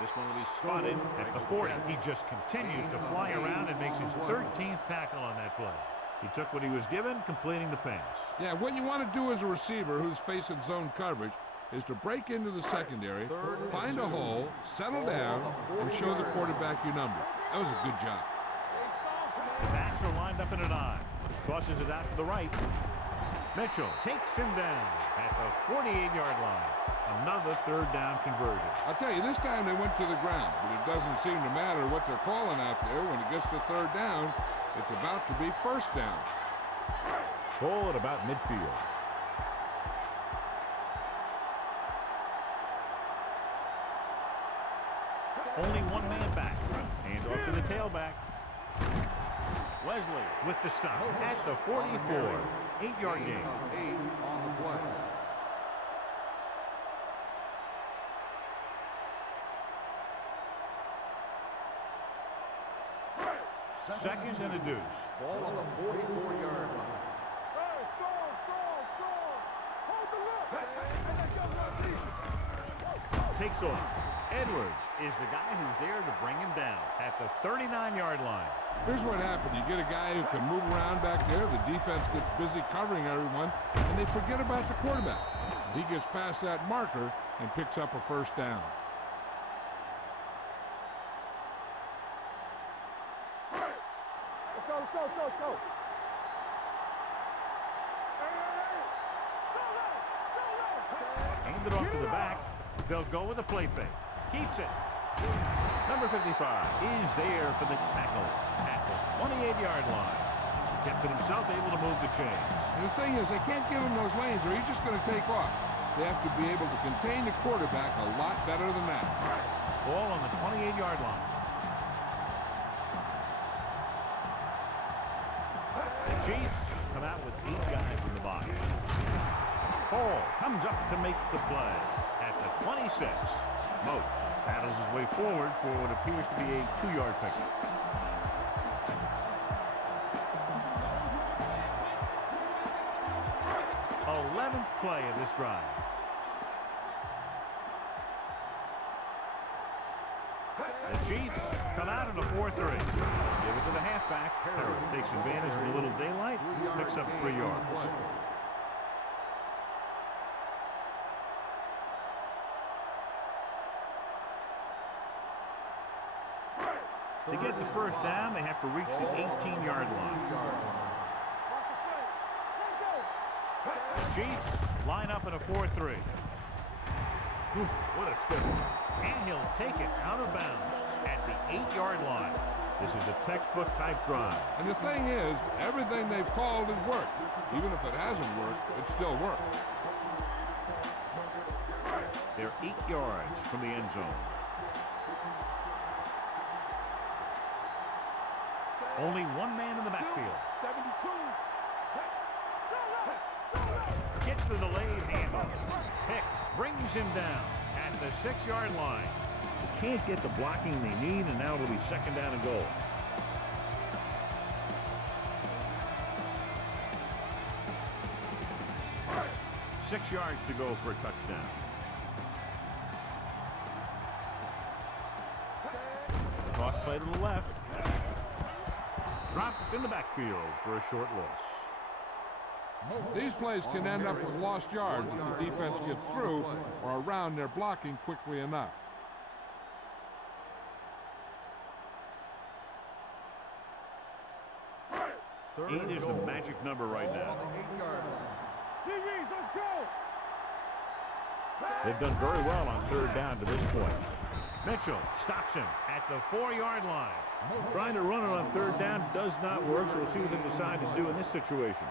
This one will be spotted at the 40. He just continues to fly around and makes his 13th tackle on that play. He took what he was given, completing the pass. Yeah, what you want to do as a receiver who's facing zone coverage is to break into the secondary, find a hole, settle down, and show the quarterback your numbers. That was a good job. The backs are lined up in a 9. Tosses it out to the right. Mitchell takes him down at the 48-yard line. Another third down conversion. I'll tell you, this time they went to the ground, but it doesn't seem to matter what they're calling out there. When it gets to third down, it's about to be first down. Ball at about midfield. Only one man back. Hand off to the tailback. Wesley with the stop at the 44. 8-yard gain. 8 on the play. Second and a deuce. Ball on the 44-yard line. Hey, score. Hold the look. Takes off. Edwards is the guy who's there to bring him down at the 39-yard line. Here's what happened. You get a guy who can move around back there. The defense gets busy covering everyone, and they forget about the quarterback. He gets past that marker and picks up a first down. Let's go. Hand it off to the back. They'll go with a play fake. Keeps it. Number 55 is there for the tackle at the 28-yard line. Kept it himself, able to move the chains. And the thing is, they can't give him those lanes or he's just going to take off. They have to be able to contain the quarterback a lot better than that. Ball on the 28-yard line. The Chiefs come out with 8 guys in the box. Hall comes up to make the play at the 26. Moats battles his way forward for what appears to be a 2-yard pickup. Eleventh play of this drive. The Chiefs come out in a 4-3. Give it to the halfback. Harrell takes advantage of a little daylight. Picks up 3 yards. To get the first down, they have to reach the 18-yard line. The Chiefs line up in a 4-3. What a spin. And he'll take it out of bounds at the 8-yard line. This is a textbook type drive. And the thing is, everything they've called has worked. Even if it hasn't worked, it still worked. They're 8 yards from the end zone. Only one man in the backfield. 72. Gets the delayed handoff. Hicks brings him down at the 6-yard line. They can't get the blocking they need, and now it'll be 2nd down and goal. – 6 yards to go for a touchdown. Cross play to the left. Dropped in the backfield for a short loss. These plays can end up with lost yards if the defense gets through or around their blocking quickly enough. Eight is the magic number right now. They've done very well on 3rd down to this point. Mitchell stops him at the 4-yard line. Trying to run it on 3rd down does not work, so we'll see what they decide to do in this situation.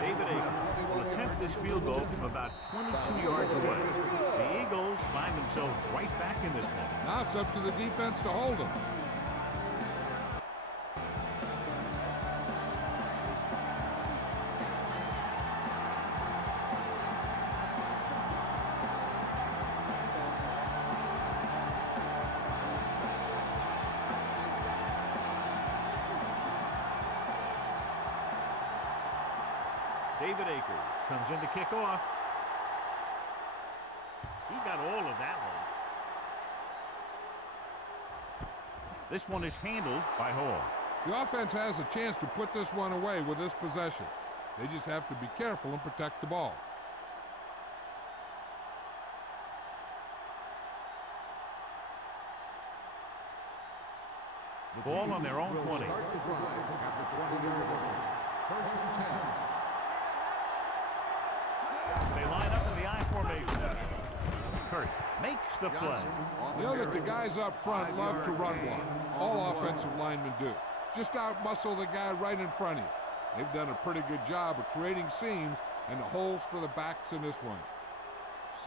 David Akers will attempt this field goal from about 22 yards away. The Eagles find themselves right back in this one. Now it's up to the defense to hold them. David Akers comes in to kick off. He got all of that one. This one is handled by Hall. The offense has a chance to put this one away with this possession. They just have to be careful and protect the ball. The ball on their own 20. They line up in the I formation. Kurth makes the play. You know that the guys up front love to run block. All offensive linemen do. Just out-muscle the guy right in front of you. They've done a pretty good job of creating seams and the holes for the backs in this one.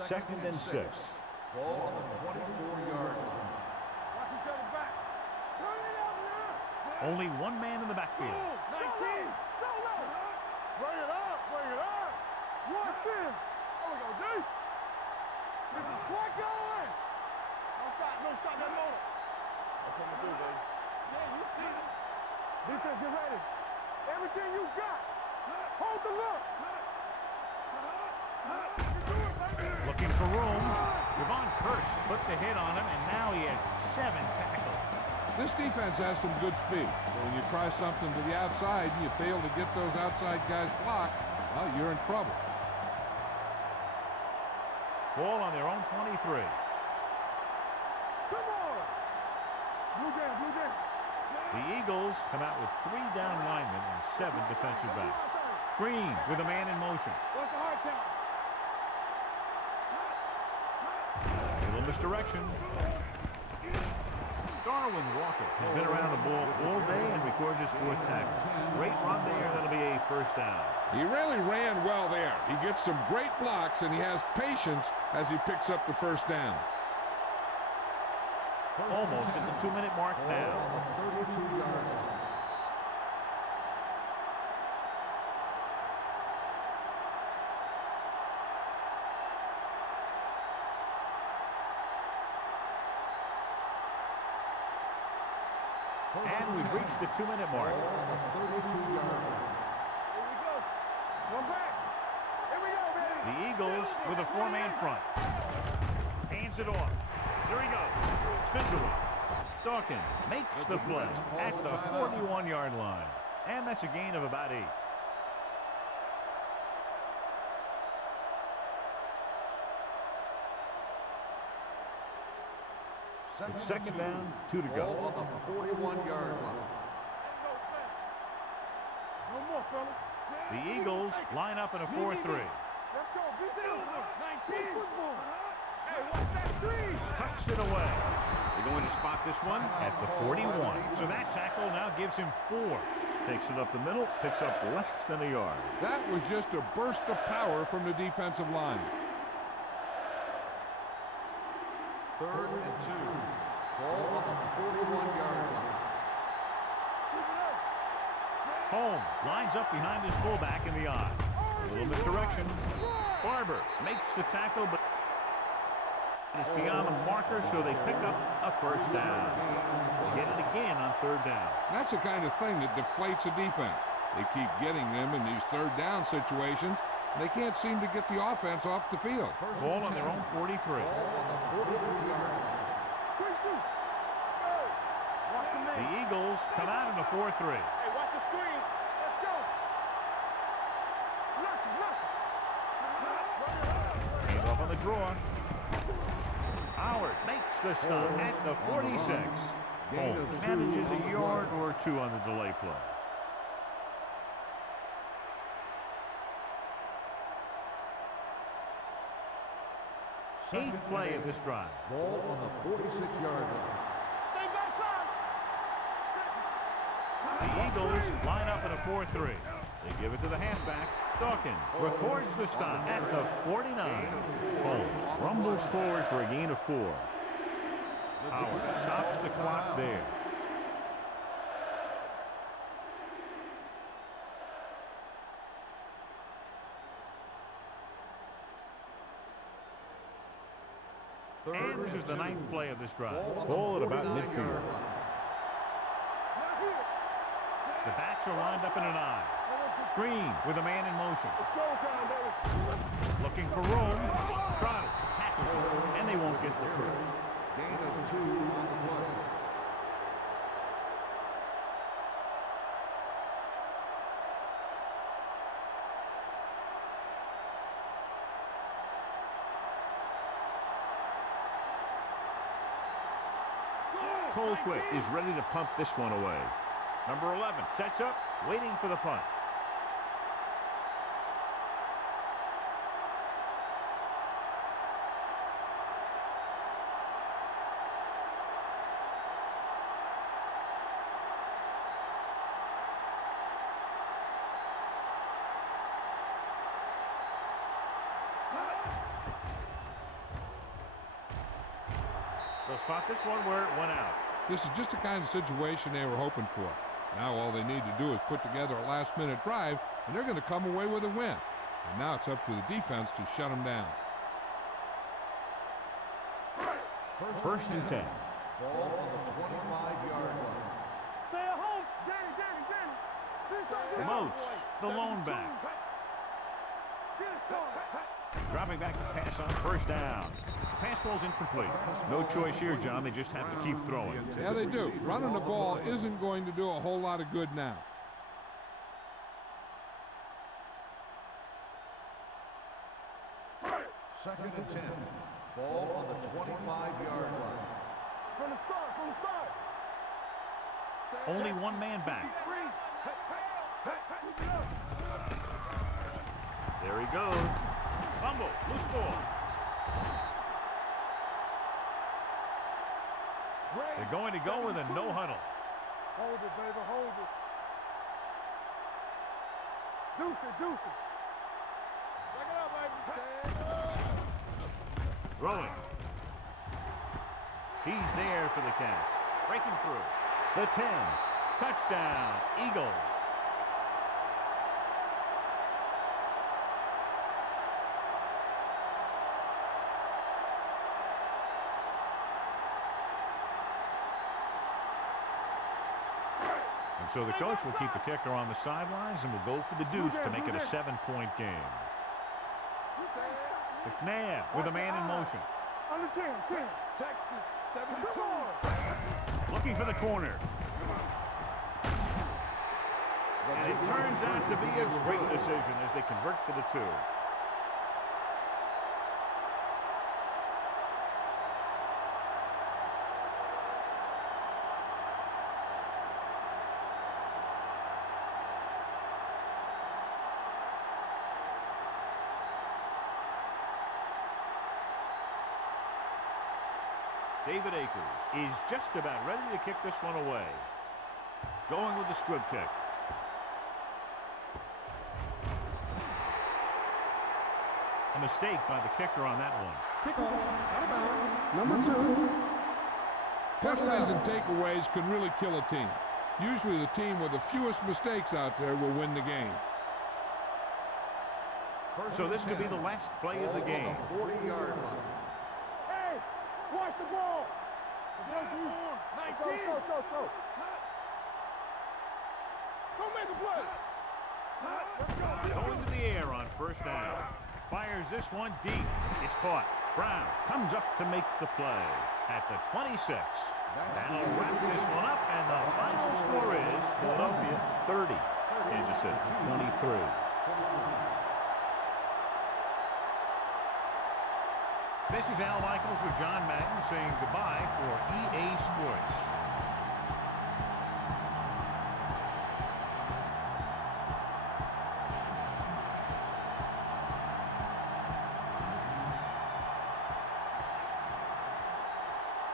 2nd and 6. Ball on the 24-yard line. Watch each other back. Turn it up now. Only one man in the backfield. 19. Bring it up. Bring it up. Watch him. Oh, we go deep. This is flat going. No stop. No stop. That motor. I'm coming through, baby. Yeah, you see it. Defense, get ready. Everything you got. Hold the look. Looking for room. Javon Kurth put the hit on him, and now he has 7 tackles. This defense has some good speed. So when you try something to the outside and you fail to get those outside guys blocked, well, you're in trouble. Ball on their own 23. Come on. Blue game, blue game. The Eagles come out with 3 down linemen and 7 defensive backs. Green with a man in motion. What's the hard count? Little misdirection. Darwin Walker has been around the ball all day and records his 4th tackle. Great run there. That'll be a 1st down. He really ran well there. He gets some great blocks, and he has patience as he picks up the 1st down. Almost at the 2-minute mark now. On the 32-yard line. And we've reached the 2-minute mark. On the 32-yard line. Here we go. One back. Here we go, baby. The Eagles with a 4-man front. Hands it off. Here he goes. Spins away. Dawkins makes the play at the 41-yard line. And that's a gain of about 8. It's second down, 2 to go. On the 41-yard line. No more, fella. The Eagles line up in a 4-3. Let's go. Be silver. 19. Football. Hey, watch that screen. Tucks it away. They're going to spot this one at the 41. So that tackle now gives him 4. Takes it up the middle, picks up less than a yard. That was just a burst of power from the defensive line. 3rd and 2. Ball on the 41-yard line. Holmes lines up behind his fullback in the I. A little misdirection. Barber makes the tackle, but it's beyond the marker, so they pick up a first down. They get it again on 3rd down. That's the kind of thing that deflates a defense. They keep getting them in these 3rd down situations. They can't seem to get the offense off the field. Ball on their own 43. The Eagles come out in a 4-3. Hey, watch the screen. Let's go. Came off on the draw. Howard makes the stop at the 46. Holmes manages a yard or 2 on the delay play. Eighth play of this drive. Ball on the 46-yard line. Stay backside. The Eagles line up in a 4-3. They give it to the halfback. Dawkins records the stop at the 49. Holmes rumbles forward for a gain of 4. Howard stops the clock there. And this is the 9th play of this drive. Ball at about midfield. The backs are lined up in an I. Green with a man in motion. Looking for room. Trotter tackles him, and they won't get the first. Gain of 2 on the play. Colquitt is ready to pump this one away. Number 11 sets up, waiting for the punt. They'll spot this one where it went out. This is just the kind of situation they were hoping for. Now all they need to do is put together a last-minute drive, and they're going to come away with a win. And now it's up to the defense to shut them down. 1st and 10. Ball on the 25-yard line. Stay at home. Danny. Moats, the lone back. Dropping back to pass on 1st down. Pass ball's incomplete. No choice here, John. They just have to keep throwing. Yeah, they do. Running the ball isn't going to do a whole lot of good now. Second and 10. Ball on the 25-yard line. From the start. Only one man back. There he goes. Fumble. Loose ball. They're going to go with a no huddle. Hold it, baby. Hold it. Deuce it. Check it out, baby. Throwing. He's there for the catch. Breaking through. The 10. Touchdown, Eagles. And so the coach will keep the kicker on the sidelines and will go for the deuce to make it a 7-point game. McNabb with a man in motion. Under 10, 10. Texas, 72. Come on. Looking for the corner. And it turns out to be a great decision as they convert for the 2. David Akers is just about ready to kick this one away. Going with the squib kick. A mistake by the kicker on that one. Kickoff, out of bounds, number 2. Penalties and takeaways can really kill a team. Usually the team with the fewest mistakes out there will win the game. So this could be the last play of the game. 40-yard line. Hey, watch the ball. Go, 19. Go. Don't make a play. Going to the air on first down. Fires this one deep. It's caught. Brown comes up to make the play at the 26. That'll wrap this one up, and the final score is Philadelphia 30, Kansas City 23. This is Al Michaels with John Madden saying goodbye for EA Sports.